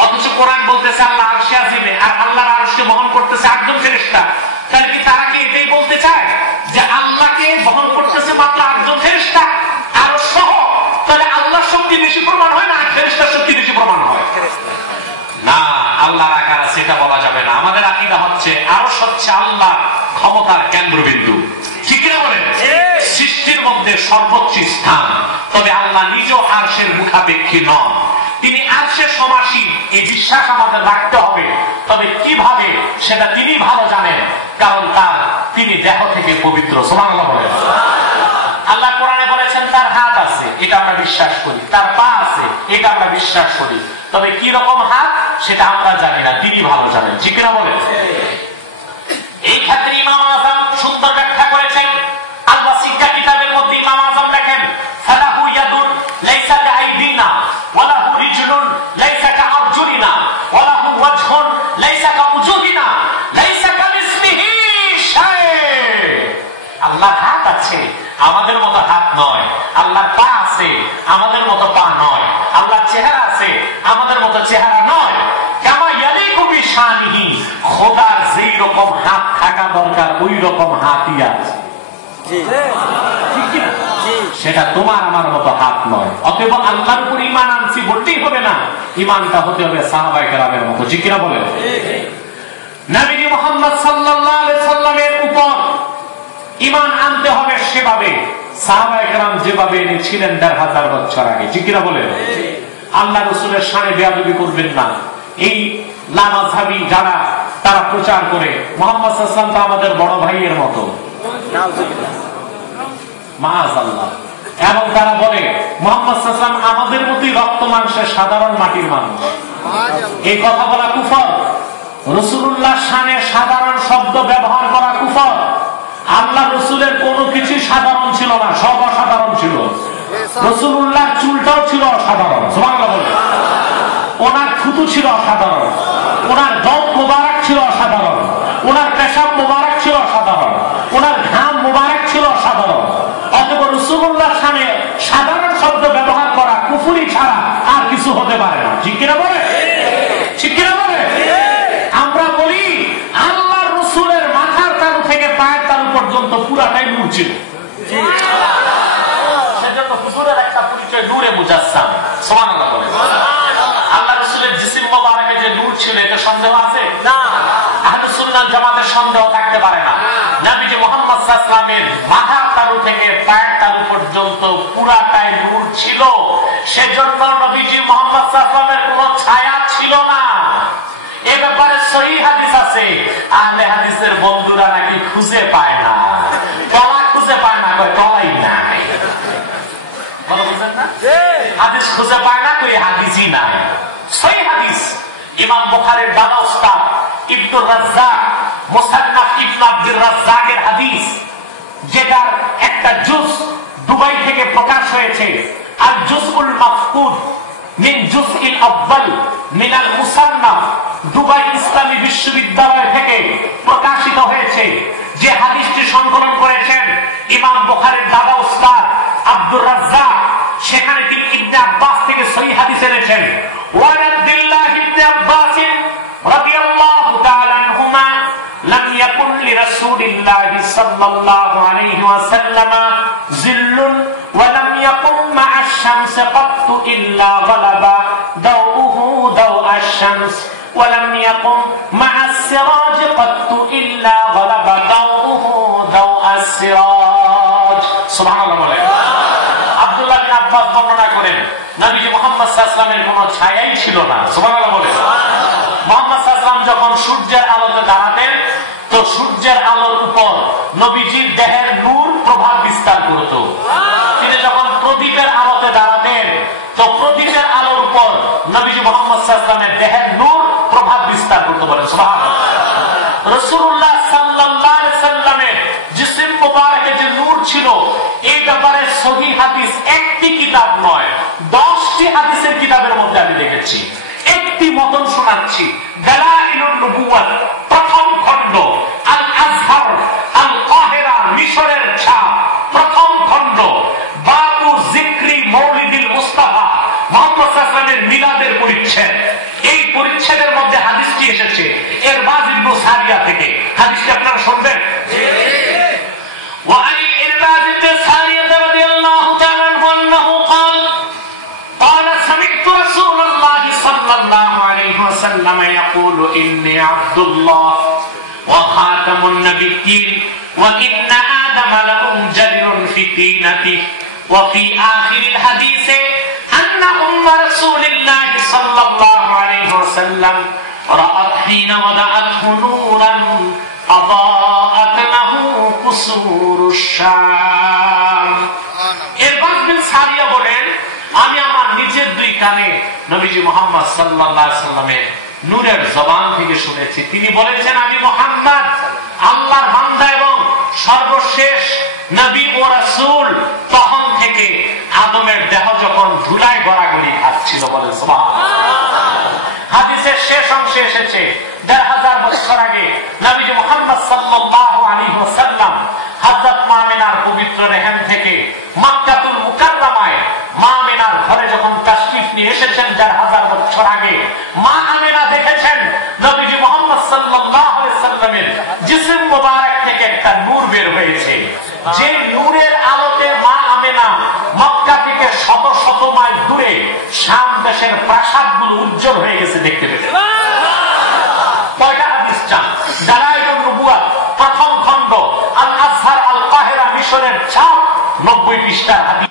অথচ কোরআন বলতেছে আল্লাহ আরশে আজিমে, আর আল্লাহর আরশকে বহন করতেছে 8 জন ফেরেশতা। তাহলে কি তারা কি এটাই বলতে চায় যে আল্লাহকে বহন করতেছে মাত্র 8 জন ফেরেশতা আরশ সহ? তাহলে আল্লাহর শক্তি বেশি প্রমাণ হয় না ফেরেশতার শক্তি বেশি প্রমাণ হয়? না, আল্লাহর আকার আছে এটা বলা যাবে না। আমাদের আকীদা হচ্ছে আরশ হচ্ছে আল্লাহর ক্ষমতার কেন্দ্রবিন্দু, ঠিক না? বলেন সৃষ্টির মধ্যে সর্বোচ্চ স্থান। তবে আল্লাহ নিজেও আরশের মুখাপেক্ষী নন, তিনি আরশের সমাসীন, এই বিশ্বাস আমাদের রাখতে হবে। তবে কিভাবে সেটা তিনি ভালো জানেন, কারণ তিনি দেহ থেকে পবিত্র। সুবহানাল্লাহ বলেন। আল্লাহ কোরআনে বলেছেন তার হাত আছে, এটা আমরা বিশ্বাস করি, তার পা আছে, এটা আমরা বিশ্বাস করি। তবে কি রকম হাত সেটা আমরা জানি না, তিনি ভালো জানেন, ঠিক না? বলেন। এই ক্ষেত্রে ইমাম আযম সুন্দর ব্যাখ্যা করেছেন। আল্লাহ শিক্ষা কিতাবের মধ্যে ইমাম আযম লেখেন ফালাহু ইয়াদুন লাইসা কাআইদিনা ওয়া লাহু রিজলুন লাইসা কাআরজুলিনা ওয়া লাহু ওয়াজহুন লাইসা কাউজুহিনা লাইসা কামিসলিহি শাই। আল্লাহর হাত আছে, আমাদের মতো হাত নয়। আল্লাহর পা আছে, আমাদের মতো পা নয়। আল্লাহর চেহারা আছে, আমাদের মতো চেহারা নয়। কামা ইয়ালিকু বিশানিহি, খোদার যেই রকম হাত থাকা দরকার ওই রকম হাতই আছে, সেটা তোমার আমার মতো হাত নয়। অতএব আল্লাহর উপর ঈমান আনছি বলতেই হবে না, ঈমানটা হতে হবে সাহাবায়ে কেরামের মতো, ঠিক কিনা বলেন? নবী মুহাম্মদ সাল্লাল্লাহু আলাইহি সাল্লামের উপর ঈমান আনতে হবে সেভাবে সাহাবায়ে কেরাম যেভাবে এনেছিলেন ১৫০০ বছর আগে, ঠিক কিনা বলেন? আল্লাহ রাসূলের শানে বেয়াদবি করবেন না। এই লামাযহাবী যারা তারা প্রচার করে মুহাম্মদ সাল্লাল্লাহু আলাইহি ওয়াসাল্লাম তো আমাদের বড় ভাইয়ের মতো, মাআযাল্লাহ, এবং তারা বলে মুহাম্মদ সাল্লাল্লাহু আলাইহি ওয়াসাল্লাম আমাদের মতোই রক্ত মাংসের সাধারণ মাটির মানুষ। এই কথা বলা কুফর। রাসূলুল্লাহর শানে সাধারণ শব্দ ব্যবহার করা কুফর। আল্লাহ রাসূলের কোনো কিছু সাধারণ ছিল না, সব অসাধারণ ছিল। রাসূলুল্লাহর চুলটাও ছিল অসাধারণ, সুবহানাল্লাহ বলেন। ওনার থুতু ছিল অসাধারণ, ওনার দম মুবারক ছিল অসাধারণ, ওনার পেশাব মুবারক ছিল অসাধারণ, ওনার ঘাম মুবারক ছিল অসাধারণ। অতএব রাসূলুল্লাহর শানে সাধারণ শব্দ ব্যবহার করা কুফরি ছাড়া আর কিছু হতে পারে না, ঠিক কিনা বলে? ঠিক কিনা বলে? আমরা বলি আল্লাহর রাসূলের মাথার তালু থেকে পায়ের তালু পর্যন্ত পুরাটাই নূর ছিল। সেজন্য হুজুরের একটা পরিচয় নূরে মুজাসসাম, সুবহানাল্লাহ বলেন। আল্লাহ রাসূলের জিসিম মোবারকে যে নূর ছিল এতে সন্দেহ আছে? না। আহলে সুন্নাত জামাতের সন্দেহ থাকতে পারে না। নবীজি মুহাম্মদ সাল্লাল্লাহু আলাইহি ওয়াসাল্লামের মাথার তালু থেকে পায়ের তালু পর্যন্ত পুরাটাই নূর ছিল। সেজন্য নবীজি মুহাম্মদ সাল্লাল্লাহু আলাইহি ওয়াসাল্লামের কোনো ছায়া ছিল না। এ ব্যাপারে সহিহ হাদিস আছে, আহলে হাদিসের বন্ধুরা নাকি খুঁজে পায় না, তলা খুঁজে পায় না, কয় তলাই নাই। বলো বুঝেন না? হাদিস খুঁজে পায় না, কই হাদিসই নাই। সহিহ হাদিস ইমাম বুখারীর দাদা উস্তাদ ইবনুর রাজ্জাক মুসান্নাফ ইবনে আব্দুর রাজ্জাকের হাদিস, যেটার একটা জুজ দুবাই থেকে প্রকাশ হয়েছে, আল জুজউল মাফকুদ মিন জুজইল আউয়াল মিনাল মুসান্নাফ, দুবাই ইসলামী বিশ্ববিদ্যালয় থেকে প্রকাশিত হয়েছে। যে হাদিসটি সংকলন করেছেন ইমাম বুখারীর দাদা উস্তাদ আব্দুর রাজ্জাক, সেখানে তিনি ইবনে আব্বাস থেকে সহিহ হাদিস এনেছেন। ওয়া আব্দুল্লাহ ইবনে আব্বাস রাদিয়াল্লাহু তাআলা আনহুমা লাম ইয়াকুন রাসূলিল্লাহি সাল্লাল্লাহু আলাইহি ওয়াসাল্লাম জিল্লুন ওয়া লাম ইয়াকুম মা'আশ শামসি কাত্তু ইল্লা গালাবা দাউহু দাউ'আশ শামস ওয়া লাম ইয়াকুম মা'আস সিরাজ কাত্তু ইল্লা গালাবা দাউহু দাউ'আস সিরাজ। সুবহানাল্লাহ বলে। আব্দুল্লাহ বিন আব্বাস বর্ণনা করেন নবীজি মুহাম্মদ সাল্লাল্লাহু আলাইহি ওয়াসাল্লামের কোনো ছায়াই ছিল না। সুবহানাল্লাহ বলে। মুহাম্মদ সাল্লাল্লাহু আলাইহি ওয়াসাল্লাম যখন সূর্যের আলোতে দাঁড়াতেন তো সূর্যের আলোর উপর নবীজির দেহের নূর প্রভাব বিস্তার করত। তিনি যখন প্রদীপের আলোতে দাঁড়াতেন তো প্রদীপের আলোর উপর নবীজি মুহাম্মদ সাল্লাল্লাহু আলাইহি ওয়াসাল্লামের দেহের নূর প্রভাব বিস্তার করতে বলেন। সুবহানাল্লাহ। রাসূলুল্লাহ সাল্লাল্লাহু আলাইহি ওয়াসাল্লামের জিসম মুবারকে যে নূর ছিল এই ব্যাপারে সহিহ হাদিস একটি কিতাব নয় 10টি হাদিসের কিতাবের মধ্যে আমি দেখেছি। একটি মতন শোনাচ্ছি, দালাইলুন নবুওয়াত প্রথম খণ্ড, আল আজহার আল কাহিরা মিশরের ছাপ প্রথম খণ্ড, বাবু যিকরি মৌলিদুল মুস্তাফা মুহাম্মদ সাল্লাল্লাহু আলাইহি ওয়াসাল্লামের মিলাদের পরিচ্ছেদ। এই পরিচ্ছেদের মধ্যে হাদিসটি এসেছে ইরবাজ ইবনে সারিয়া থেকে। হাদিসটি আপনারা শুনবেন। وعن إرباز بن سارية رضي الله تعالى عنه أنه قال سمعت رسول الله صلى الله عليه وسلم يقول إني عبد الله وخاتم النبيين وإن آدم لمنجدر في طينته وفي آخر الحديث أن أم رسول الله صلى الله عليه وسلم رأت حين وضعته نورا أضاءت له قصور الشام। ইরবাজ বিন সারিয়া বলেন আমি আমার নিজের দুই কানে নবীজি মুহাম্মদ সাল্লাল্লাহু আলাইহি ওয়াসাল্লামের নূরের জবান থেকে শুনেছি। তিনি বলেছেন আমি মুহাম্মদ আল্লাহর বান্দা এবং সর্বশেষ নবী ও রাসূল। তখন থেকে আদমের দেহ যখন ধুলায় গড়াগড়ি খাচ্ছিল বলেন সুবহানাল্লাহ। হাদিসের শেষ অংশে এসেছে ১৫০০ বছর আগে নবীজি মুহাম্মদ সাল্লাল্লাহু আলাইহি ওয়াসাল্লাম হযরত মা আমিনার পবিত্র রেহেম থেকে মক্কাতুল মুকাররমায় মা আমিনার ঘরে যখন তাশরিফ নিয়ে এসেছেন ১৫০০ বছর আগে, মা আমিনা দেখেছেন নবীজি মুহাম্মদ সাল্লাল্লাহু আলাইহি ওয়াসাল্লামের জিসম মুবারক থেকে একটা নূর বের হয়েছে। যে নূরের আলোতে মা আমিনা মক্কা থেকে শত শত মাইল দূরে শাম দেশের প্রাসাদগুলো উজ্জ্বল হয়ে গেছে দেখতে পেলেন। কয়টা হাদিস চান? দালাইলুন নবুওয়াত প্রথম খণ্ড, আল আজহার আল কাহিরা মিশরের ছাপ 90 পৃষ্ঠার হাদিস।